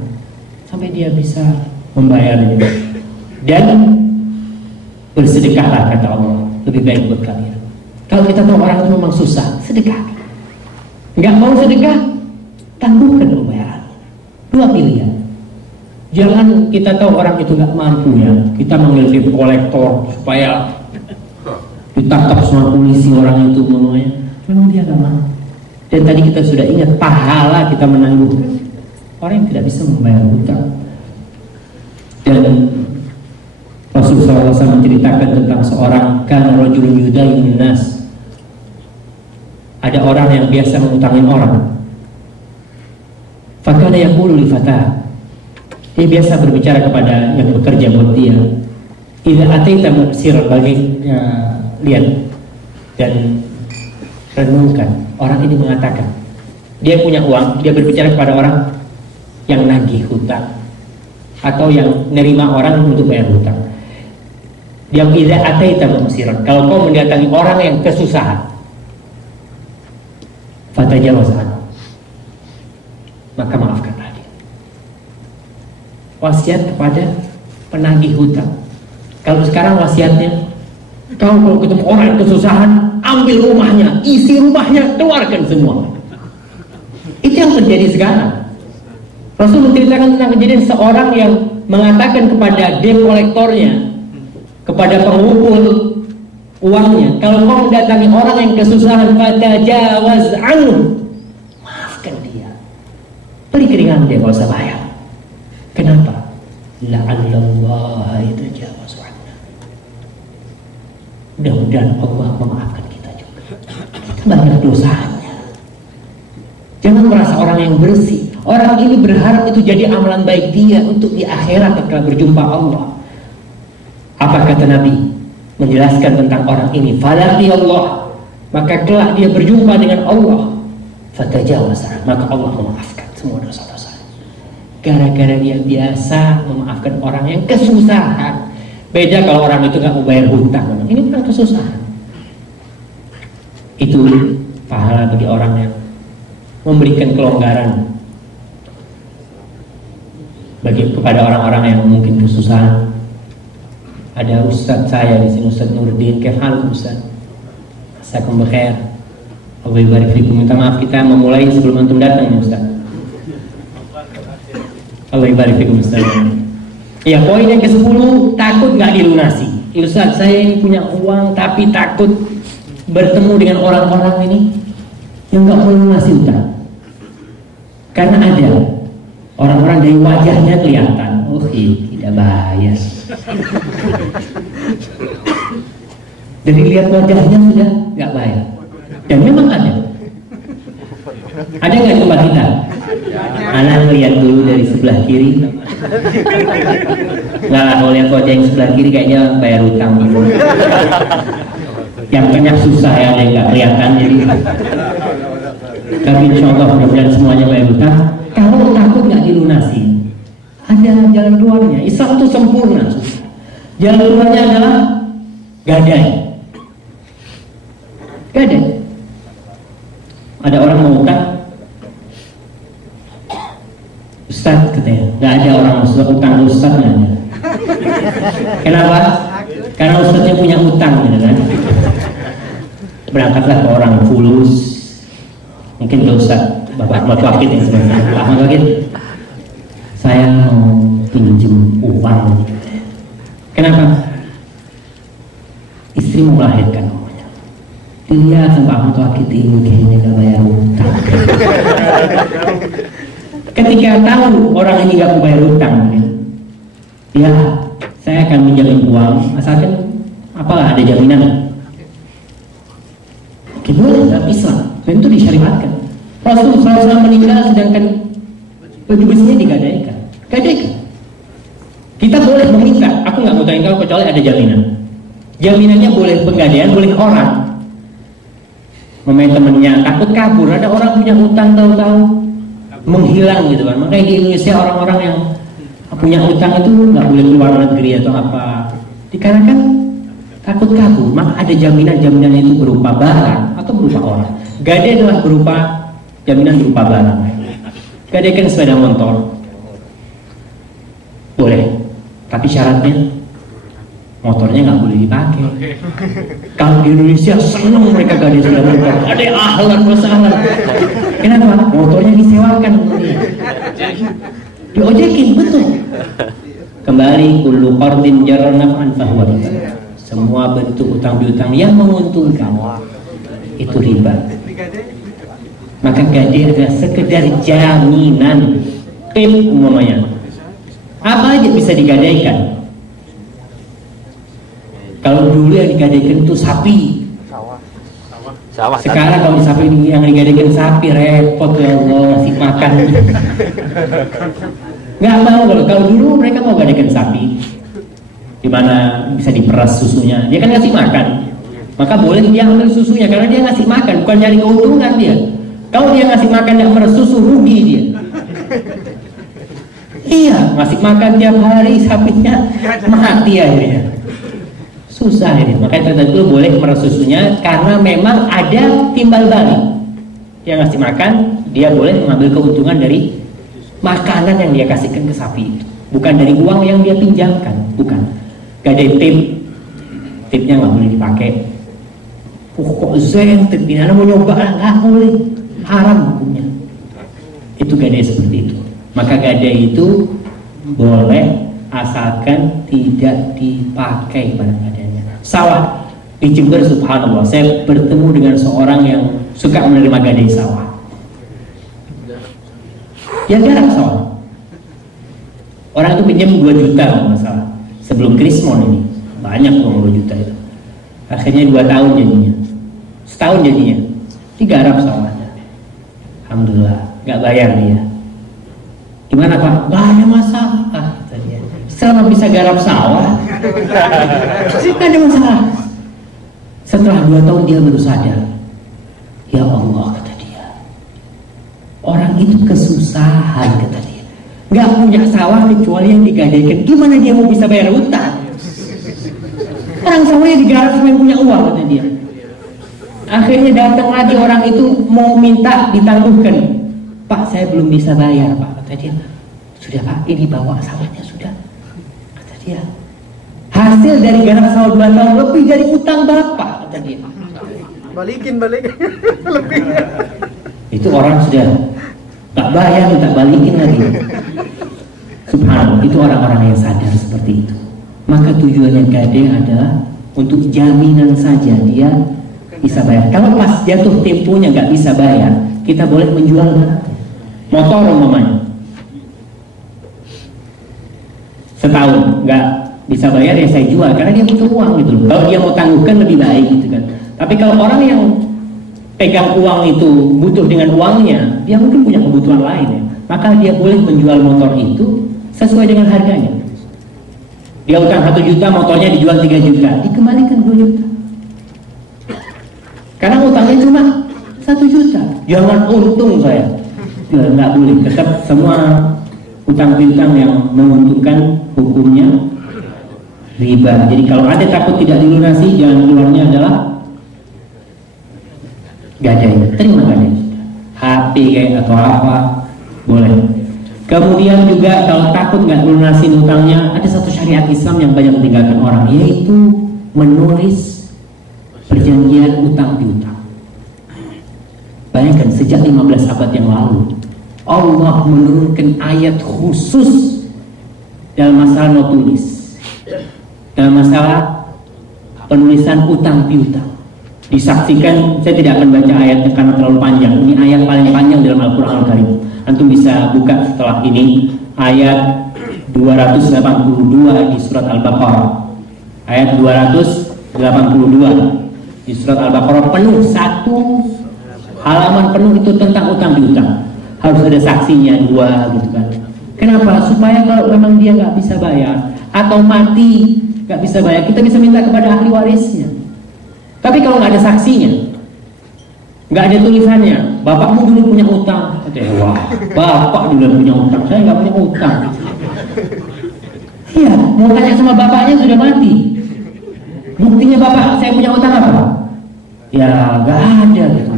sampai dia bisa membayarnya. Dan bersedekahlah, kata Allah, lebih baik buat kalian. Kalau kita tahu orang itu memang susah, sedekah. Nggak mau sedekah, tangguhkan pembayaran. Dua pilihan. Jangan kita tahu orang itu nggak mampu ya, kita manggil tim kolektor supaya ditangkap sama polisi orang itu memangnya. Memang dia nggak mampu. Dan tadi kita sudah ingat pahala kita menangguhkan orang yang tidak bisa membayar hutang. Dan Rasulullah SAW menceritakan tentang seorang kana rajulun yudayyun nas. Ada orang yang biasa mengutangin orang. Fakana yaqulu li fatah. Dia biasa berbicara kepada yang bekerja buat dia. Idza ataita mu'siran, bagi lihat dan renungkan. Orang ini mengatakan, dia punya uang, dia berbicara kepada orang yang nagih hutang atau yang nerima orang untuk bayar hutang. Dia idza ataita mu'siran, kalau kau mendatangi orang yang kesusahan, fatajawaz anhu, maka maafkanlah dia. Wasiat kepada penagih hutang. Kalau sekarang wasiatnya, kau kalau ketemu orang yang kesusahan, ambil rumahnya, isi rumahnya, keluarkan semua. Itu yang terjadi sekarang. Rasul menceritakan tentang kejadian seorang yang mengatakan kepada debt kolektornya, kepada pengumpul uangnya, kalau kau mendatangi orang yang kesusahan, fatajawaz anhu, maafkan dia, beri keringanan dia, gak usah bayar. Kenapa? La'allallah yatajawaz anhu. Mudah-mudahan Allah memaafkan kita juga. Kita banyak dosanya. Jangan merasa orang yang bersih. Orang ini berharap itu jadi amalan baik dia untuk di akhirat ketika berjumpa Allah. Apa kata Nabi menjelaskan tentang orang ini? Falaqi Allah, maka kelak dia berjumpa dengan Allah. Fatajawaz, maka Allah memaafkan semua dosa-dosa. Gara-gara dia biasa memaafkan orang yang kesusahan. Beda kalau orang itu nggak mau bayar hutang. Ini bukan kesusahan. Itu pahala bagi orang yang memberikan kelonggaran bagi kepada orang-orang yang mungkin kesusahan. Ada Ustadz saya di sini, Ustadz Nurdin. Kefal Ustadz, Assalamualaikum bekhair. Allah barik fikum. Minta maaf kita memulai sebelum antum datang ya Ustadz. Allah barik fikum Ustadz. Ya, poin yang ke-10, takut nggak dilunasi. Ustadz, saya ini punya uang tapi takut bertemu dengan orang-orang ini yang nggak melunasi utang. Karena ada orang-orang dari wajahnya kelihatan, oh tidak bayar. Dari lihat wajahnya sudah nggak bayar. Dan memang ada. Ada nggak coba kita? Anak lihat dulu dari sebelah kiri. Nggak, kalau lihat wajah yang sebelah kiri kayaknya bayar utang. Yang banyak susah ya, yang nggak kelihatan. Jadi, tapi insya Allah mudah-mudahan semuanya bayar utang. Kalau takut nggak dilunasi, ada jalan keluarnya. Islam itu sempurna. Jalan keluarnya adalah gadai. Gadai. Ada orang mau utang, Ustadz katanya, nggak ada orang utang Ustadznya. Kenapa? Karena Ustadznya punya utang, gitu kan? Berangkatlah ke orang fulus, mungkin ke Ustadz Bapak Ahmad Wakid yang sebenarnya. Pak Ahmad Wakid, saya mau pinjam uang. Kenapa? Istri mau melahirkan. Dilihat sama Ahmad Wakid ini kayaknya gak bayar utang. Ketika tahu orang ini gak mau bayar utang, ya saya akan minjamin uang, asalkan apalah ada jaminan. Boleh dalam Islam, dan itu disyariatkan. Rasulullah SAW meninggal sedangkan baju besinya digadaikan. Gadaikan. Kita boleh meminta, aku nggak mau tanya kalau kecuali ada jaminan. Jaminannya boleh penggadaian, boleh orang. Memain temennya, takut kabur. Ada orang punya utang tahu-tahu menghilang gitu kan. Makanya di Indonesia orang-orang yang punya utang itu nggak boleh keluar negeri atau apa. Dikarenakan takut kabur, maka ada jaminan itu berupa barang atau berupa orang. Gadai adalah berupa jaminan berupa barang. Gadaikan sepeda motor, boleh, tapi syaratnya motornya nggak boleh dipakai. Kalau di Indonesia senang mereka gadai sepeda motor, ada ahlan masalah. Kenapa? Motornya disewakan, diojekin, betul. Kembali kullu qardin jarra naf'an fahuwa riba. Semua bentuk utang piutang yang menguntungkan itu riba. Maka gadai adalah sekedar jaminan. Umpamanya apa aja bisa digadaikan. Kalau dulu yang digadaikan itu sapi. Sekarang kalau di sapi yang digadaikan sapi repot, ya Allah, ngasih makan. Nggak mau. Kalau dulu mereka mau gadaikan sapi, dimana bisa diperas susunya, dia kan ngasih makan, maka boleh dia ambil susunya karena dia ngasih makan, bukan nyari keuntungan dia. Kalau dia ngasih makan yang meres susu, rugi dia. Iya, ngasih makan tiap hari sapinya mati akhirnya, susah ini. Makanya tertentu boleh meres susunya karena memang ada timbal balik. Dia ngasih makan, dia boleh mengambil keuntungan dari makanan yang dia kasihkan ke sapi, bukan dari uang yang dia pinjamkan, bukan. Gadai tipnya nggak boleh dipakai. Kok zen tip ini, mau nyoba nggak boleh, haram hukumnya. Itu gadai seperti itu. Maka gadai itu boleh asalkan tidak dipakai barang gadainya. Sawah di Jember, subhanallah, saya bertemu dengan seorang yang suka menerima gadai sawah. Dia garap sawah. Orang itu pinjam 2 juta kalau nggak salah. Sebelum Krismon ini banyak uang 2 juta itu. Akhirnya 2 tahun jadinya, setahun jadinya digarap sawahnya. Alhamdulillah nggak bayar dia. Gimana Pak? Nggak ada masalah. Selama bisa garap sawah, nggak ada masalah. Setelah 2 tahun dia baru sadar, ya Allah, kata dia, orang itu kesusahan, kata dia. Nggak punya sawah kecuali yang digadaikan. Gimana dia mau bisa bayar utang? Orang sawahnya digarap cuma yang punya uang, kata dia. Akhirnya datang lagi orang itu mau minta ditangguhkan. Pak, saya belum bisa bayar, Pak, kata dia. Sudah Pak, ini bawa sawahnya sudah, kata dia. Hasil dari garap sawah 2 tahun lebih dari utang Bapak, kata dia. Balikin lebih. Itu orang sudah tak bayar, tak balikin lagi. Subhanallah, itu orang-orang yang sadar seperti itu. Maka tujuannya gadai adalah untuk jaminan saja dia bisa bayar. Kalau pas jatuh temponya nggak bisa bayar, kita boleh menjual motor umpamanya. Setahun nggak bisa bayar, ya saya jual karena dia butuh uang gitu. Kalau dia mau tangguhkan lebih baik gitu kan. Tapi kalau orang yang pegang uang itu butuh dengan uangnya, dia mungkin punya kebutuhan lain ya, maka dia boleh menjual motor itu sesuai dengan harganya. Dia utang 1 juta, motornya dijual 3 juta, dikembalikan 2 juta. Karena utangnya cuma 1 juta. Jangan untung saya. Ya, nggak boleh. Tetap semua utang piutang yang menguntungkan hukumnya riba. Jadi kalau ada takut tidak dilunasi, jalan keluarnya adalah gadai. Terima gadai. HP kayak atau apa boleh. Kemudian juga kalau takut nggak lunasin utangnya, ada satu syariat Islam yang banyak meninggalkan orang, yaitu menulis perjanjian utang piutang. Bayangkan sejak 15 abad yang lalu Allah menurunkan ayat khusus dalam masalah no tulis, dalam masalah penulisan utang piutang. Disaksikan, saya tidak akan baca ayatnya karena terlalu panjang. Ini ayat paling panjang dalam Al-Quran Al-Karim. Antum bisa buka setelah ini ayat 282 di surat Al-Baqarah. Ayat 282. Di surat Al-Baqarah penuh, 1 halaman penuh itu tentang utang piutang. Harus ada saksinya 2 gitu kan. Kenapa? Supaya kalau memang dia nggak bisa bayar atau mati nggak bisa bayar, kita bisa minta kepada ahli warisnya. Tapi kalau nggak ada saksinya, nggak ada tulisannya, bapakmu dulu punya utang, wah, bapak dulu punya utang, saya nggak punya utang. Iya, mau tanya sama bapaknya sudah mati. Buktinya bapak saya punya utang apa? Ya nggak ada gitu.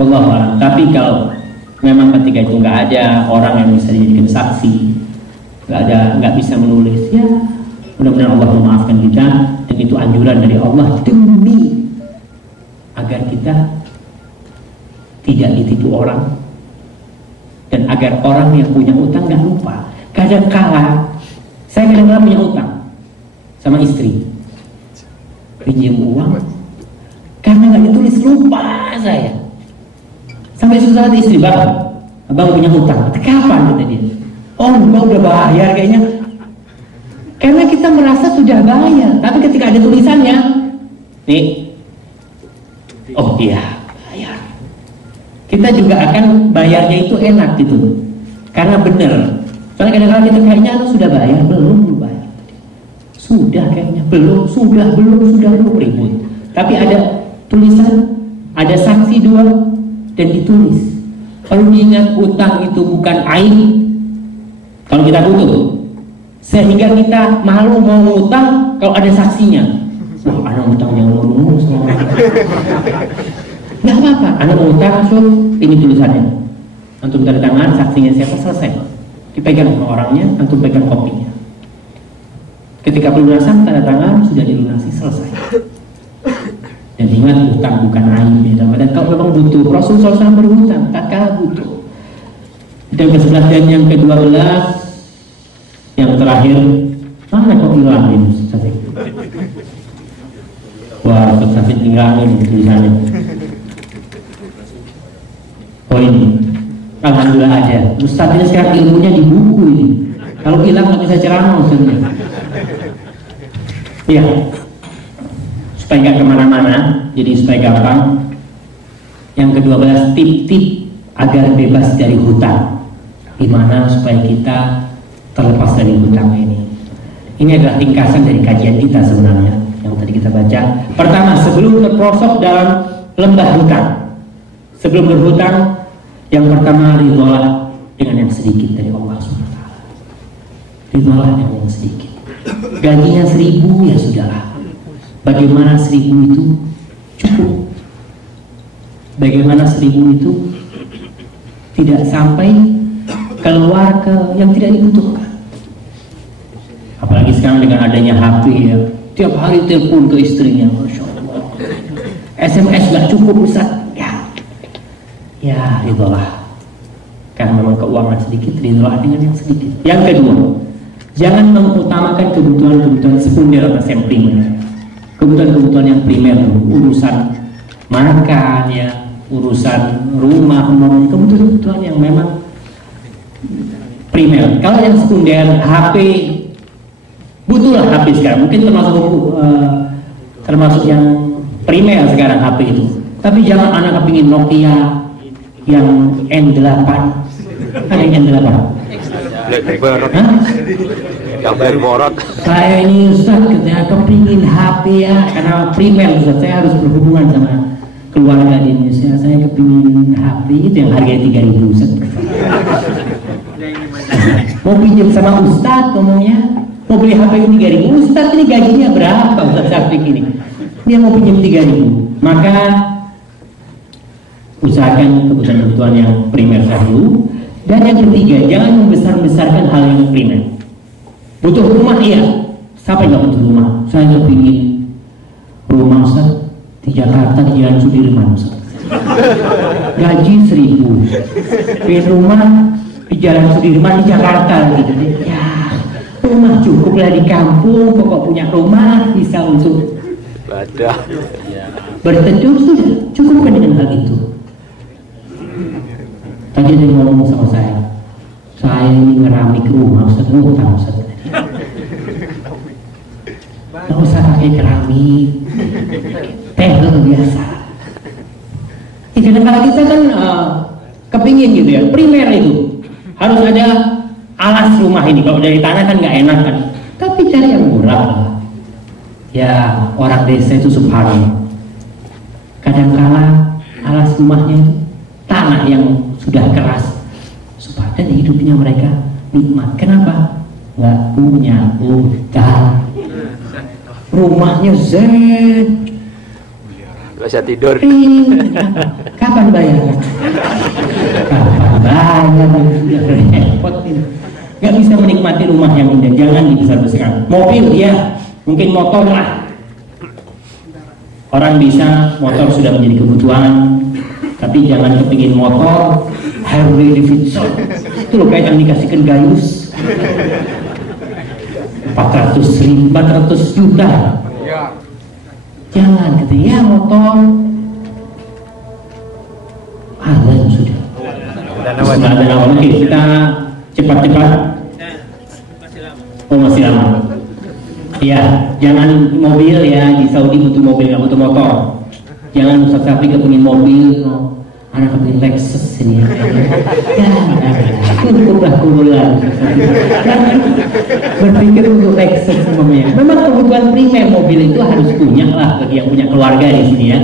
Allah. Tapi kalau memang ketika itu nggak ada orang yang bisa dijadikan saksi, nggak bisa menulis, ya mudah-mudahan Allah memaafkan kita. Dan itu anjuran dari Allah demi agar kita tidak ditipu orang, dan agar orang yang punya utang nggak lupa. Kadang-kala saya punya utang sama istri, pinjam uang karena nggak ditulis, lupa saya. Sampai susah hati istri, abang punya utang. Kapan kata dia? Oh, udah bayar kayaknya. Karena kita merasa sudah bayar, tapi ketika ada tulisannya, nih, oh iya, bayar. Kita juga akan bayarnya itu enak gitu, karena benar. Soalnya kadang-kadang kita kayaknya sudah bayar, belum bayar. Sudah kayaknya, sudah belum ribut. Tapi ada tulisan, ada saksi 2, dan ditulis. Kalau diingat utang itu bukan aib, kalau kita butuh, sehingga kita malu mau utang kalau ada saksinya. Wah, anak utang jangan ngomong sama orang. Nggak apa-apa, anak utang, so ini tulisannya. Antum tanda tangan, saksinya siapa, selesai. Dipegang sama orangnya, antum pegang kopinya. Ketika pelunasan, tanda tangan, sudah dilunasi, selesai. Dan ingat, utang bukan aib ya. Dan kalau memang butuh, Rasulullah SAW berhutang, tak kalah butuh. Dan ke-11 dan yang ke-12, yang terakhir, mana kok hilangin Ustaz? Wah, Ustaz hilangin tulisannya. Oh ini, alhamdulillah ada. Ustaz ini sekarang ilmunya di buku ini. Kalau hilang nggak bisa ceramah Ustaznya. Iya. Supaya nggak kemana-mana, jadi supaya gampang. Yang ke-12, tip-tip agar bebas dari hutang. Gimana supaya kita terlepas dari hutang ini? Ini adalah ringkasan dari kajian kita sebenarnya yang tadi kita baca. Pertama, sebelum terprosok dalam lembah hutang, sebelum berhutang, yang pertama ridholah dengan yang sedikit dari Allah SWT. Ridholah dengan yang sedikit. Gajinya 1000 ya sudahlah. Bagaimana 1000 itu cukup? Bagaimana 1000 itu tidak sampai keluar ke yang tidak dibutuhkan? Apalagi sekarang dengan adanya HP ya, tiap hari telepon ke istrinya, Masya Allah. SMS gak cukup Ustaz. Ya ridholah. Karena memang keuangan sedikit, ridholah dengan yang sedikit. Yang kedua, jangan mengutamakan kebutuhan-kebutuhan sekunder atau yang primer. Kebutuhan-kebutuhan yang primer, urusan makan ya, urusan rumah, kebutuhan-kebutuhan yang memang primer. Kalau yang sekunder, HP, butuhlah HP sekarang. Mungkin termasuk yang primer sekarang HP itu. Tapi jangan anak kepingin Nokia yang N8. Kan yang N8? Yang berborot. Saya ini Ustaz katanya kepingin HP ya, karena primer Ustaz, saya harus berhubungan sama keluarga di Indonesia. Saya kepingin HP itu yang harganya 3.000 Ustaz. Mau pinjam sama Ustaz ngomongnya, mau beli HP ini 3.000. Ustaz ini gajinya berapa Ustaz Syafiq ini? Dia mau pinjam 3.000. Maka usahakan kebutuhan-kebutuhan yang primer dahulu. Dan yang ketiga, jangan membesar-besarkan hal yang primer. Butuh rumah, iya. Siapa yang butuh rumah? Saya kepingin rumah Ustaz di Jakarta, di Jalan Sudirman Ustaz. Gaji 1.000. Pengen rumah di Jalan Sudirman di Jakarta gitu. Ya, rumah cukuplah di kampung. Pokok punya rumah bisa untuk berteduh, sudah cukupkan dengan hal itu. Tadi ada yang ngomong sama saya ini ngeramik rumah Ustaz, ngutang Ustaz. Nggak usah pakai keramik, Teh luar biasa. Kadang-kadang kita kan kepingin gitu ya, primer itu harus ada alas rumah ini. Kalau dari tanah kan nggak enak kan, tapi cari yang murah. Ya orang desa itu subhanallah, kadangkala alas rumahnya itu tanah yang sudah keras, supaya hidupnya mereka nikmat. Kenapa? Nggak punya utang, rumahnya zen, nggak bisa tidur. Kapan bayarnya? Kapan bayarnya? Repot ini. Nggak bisa menikmati rumah yang indah. Jangan dibesar-besarkan. Mobil ya, mungkin motor lah. Orang bisa, motor sudah menjadi kebutuhan, tapi jangan kepingin motor Harley Davidson. Itu loh kayak yang dikasihkan Gayus 400 juta. Jangan katanya ya motor ada sudah. Ada awal. Oke, kita cepat-cepat. Oh masih lama. Ya, jangan mobil ya, di Saudi butuh mobil, nggak butuh motor. Jangan Ustaz Safi kepingin mobil, anak kepingin Lexus ini. Cukuplah kumpulan. Jangan berpikir untuk Lexus semuanya. Memang kebutuhan primer mobil itu harus punya lah bagi yang punya keluarga di sini ya,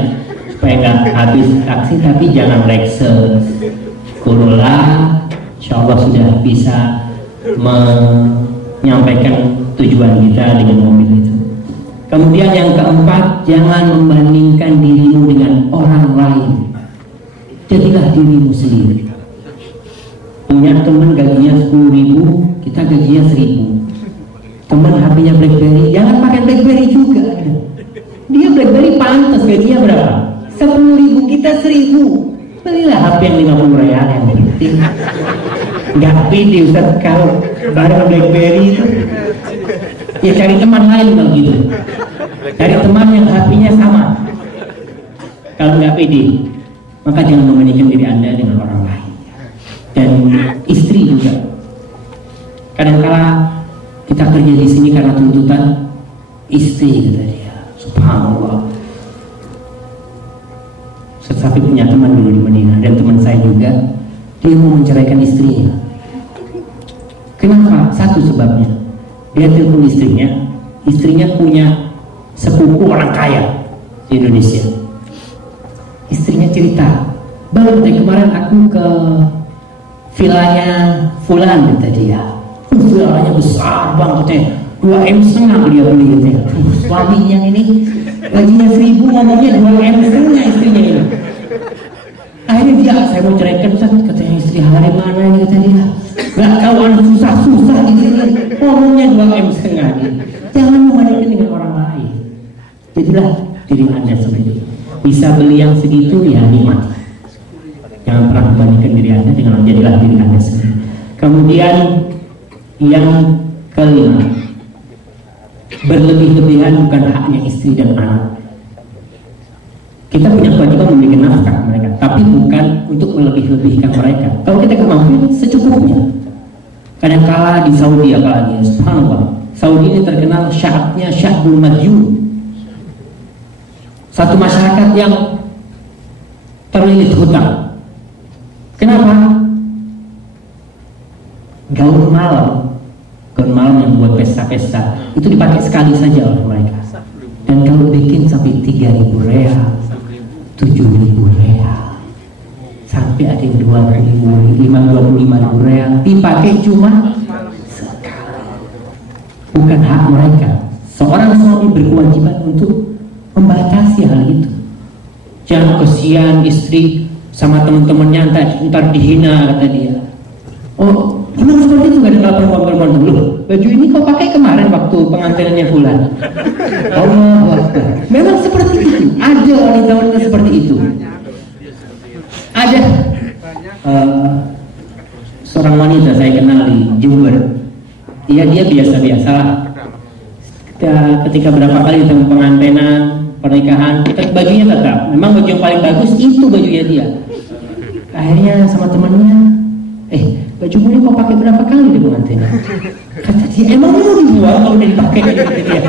supaya nggak habis taksi. Tapi jangan Lexus, Corolla, insya Allah sudah bisa menyampaikan tujuan kita dengan mobil itu. Kemudian yang keempat, jangan membandingkan dirimu dengan orang lain. Jadilah dirimu sendiri. Punya teman gajinya 10.000, kita gajinya 1.000. Teman HP-nya BlackBerry, jangan pakai BlackBerry juga. Dia BlackBerry pantas gajinya berapa? 10.000, kita 1.000. Belilah HP yang 50 real yang penting. Nggak pede Ustaz kalau barang BlackBerry itu. Ya cari teman lain kalau gitu. Cari teman yang HP-nya sama. Kalau nggak pede, maka jangan membandingkan diri Anda dengan orang lain. Dan istri juga. Kadang-kala kita kerja di sini karena tuntutan istri kata dia. Subhanallah. Saya punya teman dulu di Madinah, dan teman saya juga, dia mau menceraikan istrinya. Kenapa? Satu sebabnya, dia telepon istrinya punya sepupu orang kaya di Indonesia. Istrinya cerita, baru dari kemarin aku ke vilanya Fulan kata dia. Vilanya besar banget, 2,5 M dia beli katanya. Suaminya ini gajinya 1.000, ngomongnya 2,5 M istrinya ini. Akhirnya dia, saya mau ceraikan Ustaz, katanya istri hari mana ini kata dia. Gak tahu anak susah di sini, ngomongnya 2,5 M. Jangan membandingkan dengan orang lain. Jadilah diri Anda sendiri. Bisa beli yang segitu ya nikmati. Jangan pernah membandingkan diri Anda dengan orang, jadilah diri Anda sendiri. Kemudian yang kelima, berlebih-lebihan bukan haknya istri dan anak. Kita punya kewajiban memberikan nafkah mereka, tapi bukan untuk melebih-lebihkan mereka. Kalau kita mampu, secukupnya. Kadang-kala di Saudi apalagi, subhanallah, Saudi ini terkenal sya'abnya sya'bul madyun, satu masyarakat yang terlilit hutang. Kenapa? Gaun malam yang buat pesta-pesta itu dipakai sekali saja oleh mereka. Dan kalau bikin sampai 3.000 real, 7.000 real, sampai ada yang 25.000 real, dipakai cuma sekali. Bukan hak mereka. Seorang suami berkewajiban untuk membatasi hal itu. Jangan kesian istri sama teman-temannya ntar dihina kata dia. Oh, emang seperti itu gak ada perempuan dulu. Baju ini kau pakai kemarin waktu pengantinannya Fulan. Allah Akbar. Memang seperti itu. Ada wanita-wanita seperti itu. Ada seorang wanita saya kenal di Jember. Dia biasa-biasa lah. Ketika berapa kali temu pengantinan, pernikahan, bajunya tetap. Memang baju yang paling bagus itu bajunya dia. Akhirnya sama temannya, baju ini kau pakai berapa kali di pengantinan? Kata dia, emang mau dibuang kalau udah dipakai? Kata dia.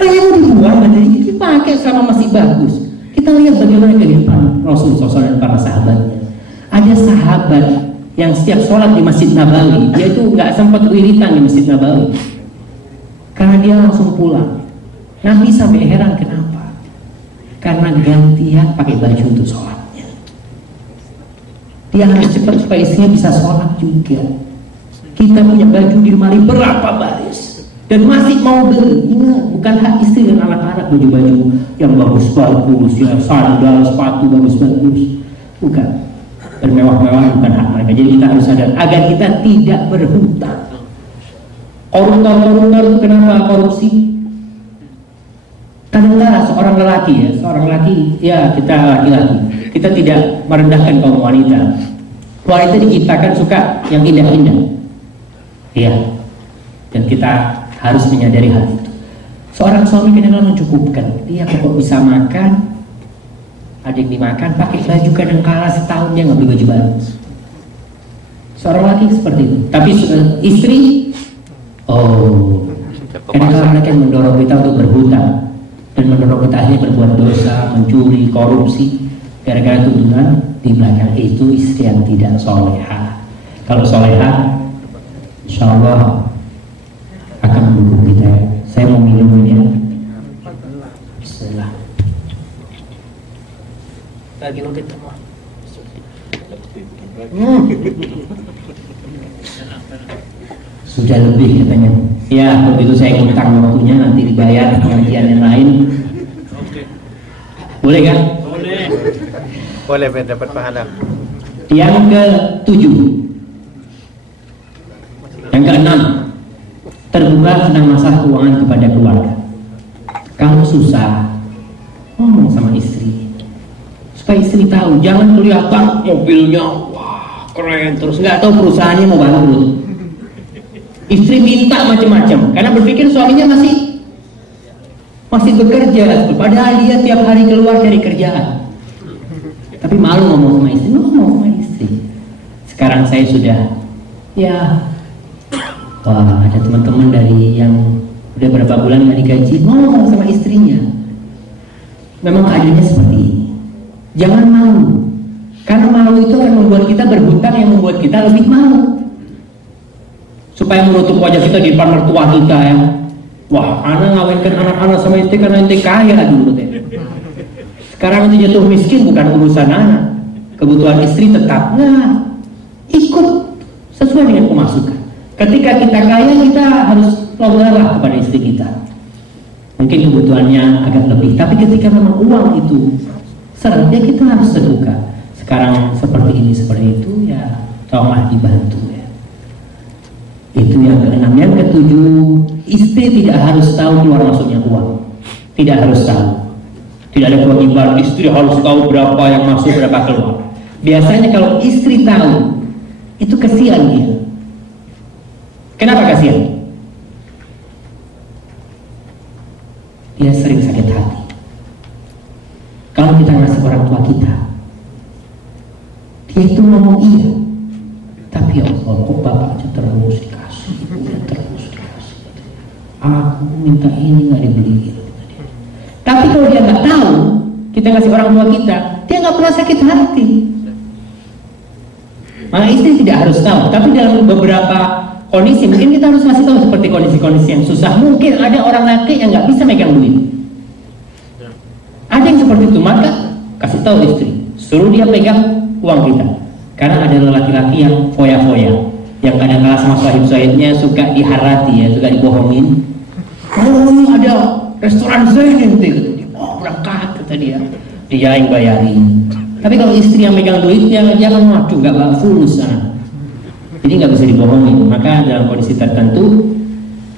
Yang mau dibuang materi dipakai selama masih bagus. Kita lihat bagaimana kehidupan Rasul SAW dan para sahabatnya. Ada sahabat yang setiap sholat di Masjid Nabawi, dia itu nggak sempat wiritan di Masjid Nabawi karena dia langsung pulang. Nabi sampai heran kenapa? Karena gantian pakai baju untuk sholatnya. Dia harus cepat supaya istrinya bisa sholat juga. Kita punya baju di lemari berapa baris dan masih mau beli. Ingat, bukan hak istri dan anak-anak baju-baju yang bagus-bagus, ya sandal, sepatu bagus-bagus, bukan. Bermewah-mewah bukan hak mereka. Jadi kita harus sadar agar kita tidak berhutang. Koruptor itu kenapa korupsi? Kadang-kadang seorang lelaki ya kita laki-laki, kita tidak merendahkan kaum wanita. Wanita diciptakan suka yang indah-indah, ya, dan kita harus menyadari hal itu. Seorang suami kadang-kadang mencukupkan, dia kok bisa makan, ada yang dimakan, pakai baju kadang-kala setahun dia nggak beli baju baru. Seorang laki seperti itu, tapi istri, kadang-kala mereka mendorong kita untuk berhutang dan mendorong kita akhirnya berbuat dosa, mencuri, korupsi, gara-gara tuntunan di belakang. Itu istri yang tidak soleha. Kalau soleha, insya Allah akan mendukung kita. Saya mau minum ini ya. Bismillah. Lagi lo ketemu. Sudah lebih katanya. Ya, kalau itu saya utang waktunya, nanti dibayar pengajian yang lain. Boleh kan? Boleh dapat pahala. Yang ke-7, yang ke-6, terbuka tentang masalah keuangan kepada keluarga. Kalau susah, ngomong sama istri supaya istri tahu. Jangan kelihatan mobilnya wah keren terus nggak tahu perusahaannya mau bangkrut. Istri minta macam-macam karena berpikir suaminya masih bekerja, padahal dia tiap hari keluar dari kerjaan. Tapi malu ngomong sama istri. Sekarang saya sudah ada teman-teman dari yang udah berapa bulan nggak digaji, ngomong sama istrinya. Memang keadaannya seperti ini. Jangan malu, karena malu itu akan membuat kita berhutang yang membuat kita lebih malu. Supaya menutup wajah kita di depan mertua kita ya. Wah, anak ngawinkan anak-anak sama istri karena ente kaya dulu deh. Sekarang itu jatuh miskin bukan urusan anak. Kebutuhan istri tetap ikut sesuai dengan pemasukan. Ketika kita kaya, kita harus loyalah kepada istri kita. Mungkin kebutuhannya agak lebih, tapi ketika memang uang itu seret, ya kita harus terbuka. Sekarang seperti ini, seperti itu, ya tolonglah dibantu ya. Itu yang ke-6. Yang ke-7, istri tidak harus tahu keluar masuknya uang. Tidak harus tahu. Tidak ada kewajiban istri harus tahu berapa yang masuk, berapa keluar. Biasanya kalau istri tahu, itu kasihan dia. Kenapa kasihan? Dia sering sakit hati. Kalau kita ngasih orang tua kita, dia itu ngomong iya, tapi ya Allah, kok bapak aja terus dikasih, ibunya terus dikasih. Aku minta ini nggak dibeliin. Tapi kalau dia nggak tahu, kita ngasih orang tua kita, dia nggak pernah sakit hati. Maka istri tidak harus tahu, tapi dalam beberapa kondisi mungkin kita harus ngasih tahu, seperti kondisi-kondisi yang susah. Mungkin ada orang laki yang nggak bisa megang duit, ada yang seperti itu, maka kasih tahu istri, suruh dia pegang uang kita. Karena ada laki-laki yang foya-foya, yang kadang-kala sama sahib-sahibnya suka diharati ya, suka dibohongin. Oh, ini ada restoran saya nanti, oh berangkat kata dia yang bayarin. Tapi kalau istri yang megang duitnya, jangan waduh nggak fulus sana. Jadi nggak bisa dibohongin. Maka dalam kondisi tertentu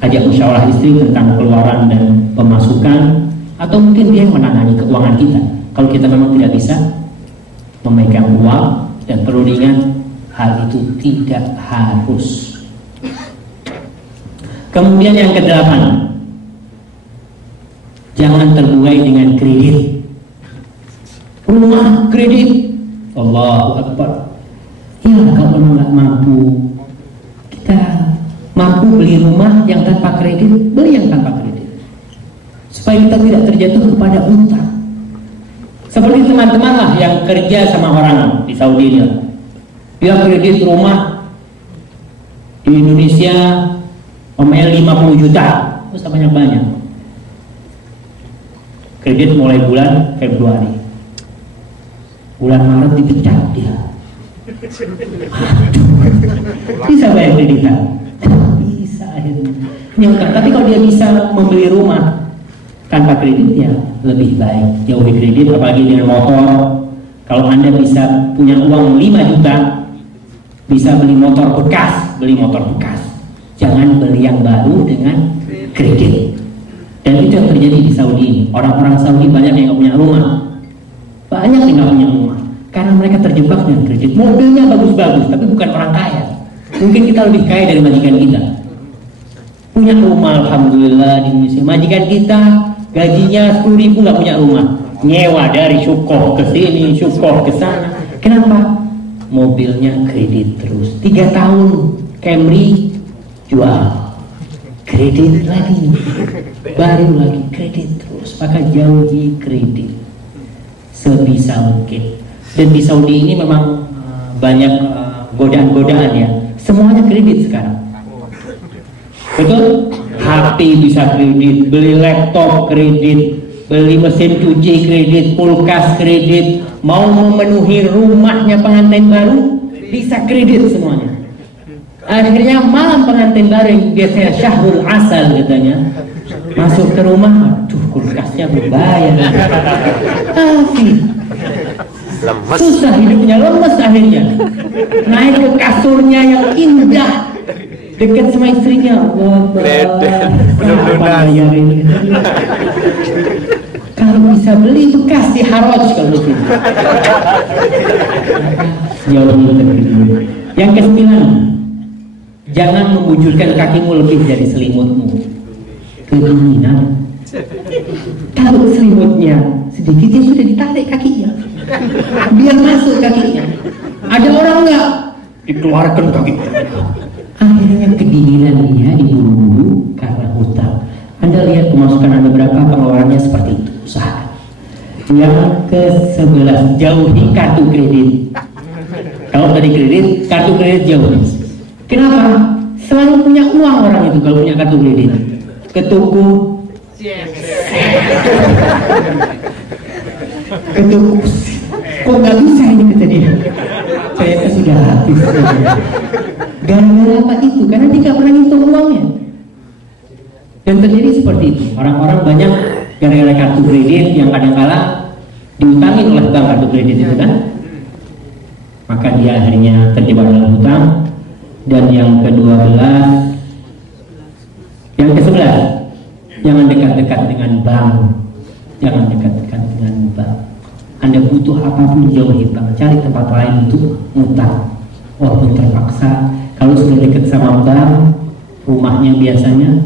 ajak musyawarah istri tentang keluaran dan pemasukan, atau mungkin dia yang menangani keuangan kita. Kalau kita memang tidak bisa memegang uang, dan perlu diingat hal itu tidak harus. Kemudian yang ke-8, jangan terbuai dengan kredit. Rumah kredit, Allahu Akbar. Ya kalau nggak mampu, kita mampu beli rumah yang tanpa kredit, beli yang tanpa kredit. supaya kita tidak terjatuh kepada utang. Seperti teman-teman lah yang kerja sama orang di Saudi dia kredit rumah di Indonesia omel 50 juta, terus banyak-banyak. Kredit mulai bulan Februari, bulan Maret dipecat dia. Bisa bayar kreditan? Bisa akhirnya. Ini utang. Tapi kalau dia bisa membeli rumah tanpa kredit ya lebih baik. Jauhi kredit, apalagi dengan motor. Kalau Anda bisa punya uang 5 juta, bisa beli motor bekas, jangan beli yang baru dengan kredit. Dan itu yang terjadi di Saudi ini. Orang-orang Saudi banyak yang nggak punya rumah, karena mereka terjebak dengan kredit. Mobilnya bagus-bagus, tapi bukan orang kaya. Mungkin kita lebih kaya dari majikan kita. Punya rumah, alhamdulillah di Indonesia. Majikan kita gajinya 10.000 nggak punya rumah, nyewa dari Syukoh ke sini, Syukoh ke sana. Kenapa? Mobilnya kredit terus. 3 tahun Camry jual, kredit lagi, baru lagi kredit terus. Maka jauhi kredit sebisa mungkin. Dan di Saudi ini memang banyak godaan-godaan ya. Semuanya kredit sekarang. Betul? HP bisa kredit, beli laptop kredit, beli mesin cuci kredit, kulkas kredit, mau memenuhi rumahnya pengantin baru bisa kredit semuanya. Akhirnya malam pengantin baru yang biasanya syahrul asal katanya, masuk ke rumah, aduh kulkasnya berbayar. Susah hidupnya, lemes akhirnya. Naik ke kasurnya yang indah, dekat sama istrinya. Kalau bisa beli bekas di Haraj kalau itu. Yang ke-9, jangan membujurkan kakimu lebih dari selimutmu. Kedinginan. Kalau selimutnya sedikit ya sudah ditarik kakinya, biar masuk kakinya. Ada orang enggak dikeluarkan kakinya. Akhirnya kedinginan dia diburu-buru karena hutang. Anda lihat pemasukan Anda berapa, pengeluarannya seperti itu. Usaha. Yang ke-11, jauhi kartu kredit. Kalau tadi kredit, kartu kredit jauhi. Kenapa? Selalu punya uang orang itu kalau punya kartu kredit. Ke toko, kok nggak bisa ini kata dia. Saya kan sudah habis. Gara-gara apa itu? Karena dia nggak pernah ngitung uangnya. Dan terjadi seperti itu. Orang-orang banyak gara-gara kartu kredit yang kadang-kala diutangin oleh bank kartu kredit itu kan. Maka dia akhirnya terjebak dalam hutang. Dan yang ke-12, yang ke-11, jangan dekat-dekat dengan bank. Jangan dekat-dekat dengan bank. Anda butuh apapun jauhi bank. Cari tempat lain untuk utang. Walaupun terpaksa. Kalau sudah dekat sama bank, rumahnya biasanya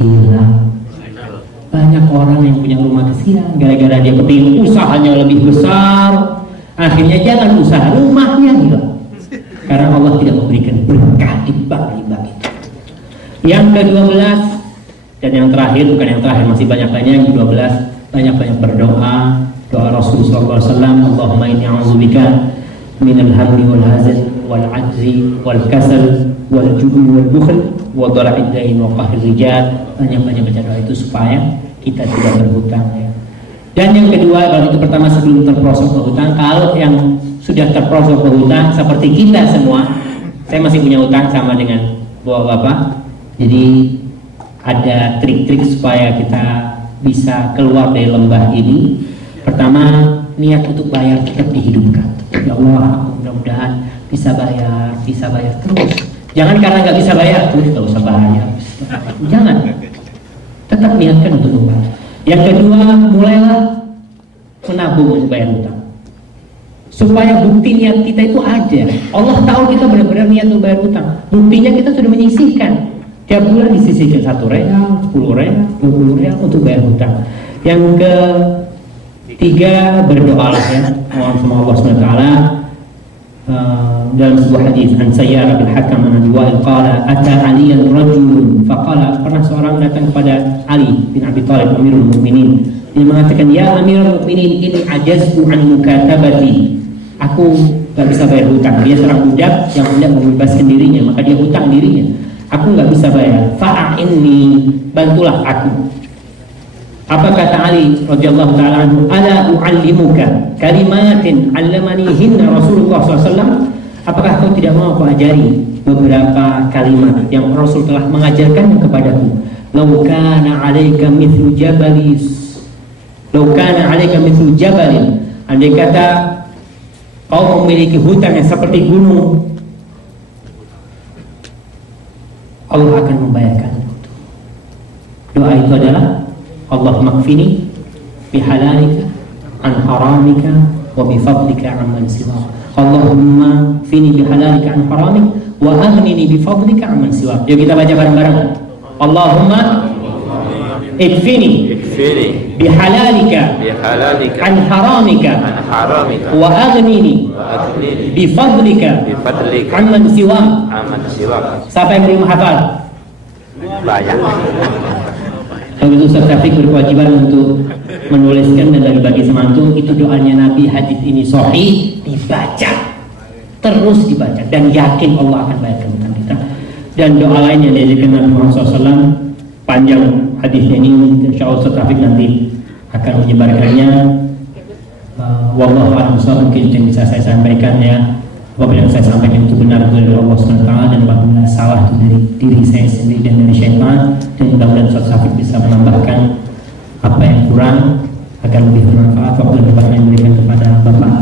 hilang. Banyak orang yang punya rumah kesian gara-gara dia kepingin usahanya lebih besar, akhirnya jangan usaha, rumahnya hilang. Karena Allah tidak memberikan berkah di bank itu. Yang ke-12 dan yang terakhir, bukan yang terakhir, masih banyak lainnya. Yang ke-12, banyak-banyak berdoa. Doa Rasulullah SAW, Allahumma inni a'udzubika minal hammi wal hazan wal ajzi wal kasal wal jubi wal bukhl wa dhala'id dain wa qahri rijal. Banyak-banyak baca doa itu supaya kita tidak berhutang ya. Dan yang kedua, kalau itu pertama sebelum terprosok berhutang. Kalau yang sudah terprosok berhutang seperti kita semua, saya masih punya hutang sama dengan bapak-bapak. Jadi ada trik-trik supaya kita bisa keluar dari lembah ini. Pertama, niat untuk bayar tetap dihidupkan. Ya Allah, mudah-mudahan bisa bayar terus. Jangan karena nggak bisa bayar terus nggak usah bayar. Jangan. Tetap niatkan untuk membayar. Yang kedua, mulailah menabung untuk bayar hutang. Supaya bukti niat kita itu ada. Allah tahu kita benar-benar niat untuk bayar hutang. Buktinya kita sudah menyisihkan. Tiap bulan disisihkan 1 real, 10 real, 20 real untuk bayar hutang. Yang ketiga, berdoa ya. Mohon sama Allah SWT dalam sebuah hadis an Sayyar bin Hakam an Abi Wa'il qala ata Aliyan rajulun faqala, pernah seorang datang kepada Ali bin Abi Thalib Amirul Mukminin, dia mengatakan, ya Amirul Mukminin, ini ajaztu an mukatabati, aku gak bisa bayar hutang. Dia seorang budak yang hendak membebaskan dirinya, maka dia hutang dirinya, aku gak bisa bayar, fa'inni, bantulah aku. Apa kata Ali radhiyallahu ta'ala anhu, ala u'allimuka kalimatin 'allamanihinna Rasulullah SAW, apakah kau tidak mau aku ajari beberapa kalimat yang Rasul telah mengajarkannya kepadaku. Law kana 'alaika mithlu jabalin, andai kata kau memiliki hutang yang seperti gunung, Allah akan membayarkan. Doa itu adalah Allahumma kfini bihalalika an haramika wa bifadlika amman siwak. Allahumma kfini bihalalika an haramika wa aghnini bifadlika amman siwak. Yuk kita baca bareng-bareng. Allahumma ikfini bihalalika an haramika wa aghnini bifadlika amman siwak. Siapa yang belum hafal? Banyak. Kalau itu Ustaz Syafiq berkewajiban untuk menuliskan dan bagi semantung. Itu doanya Nabi, hadis ini sahih, dibaca, terus dibaca, dan yakin Allah akan bayarkan hutang kita. Dan doa lain yang diajarkan Nabi Muhammad SAW, panjang hadisnya ini, insya Allah Ustaz Syafiq nanti akan menyebarkannya. Wallahu a'lam bishawab, mungkin yang bisa saya sampaikan ya. Apabila yang saya sampaikan itu benar dari Allah SWT, dan apabila salah itu dari diri saya sendiri dan dari syaitan, dan mudah-mudahan Ustaz Syafiq bisa menambahkan apa yang kurang agar lebih bermanfaat. Waktu yang diberikan kepada Bapak.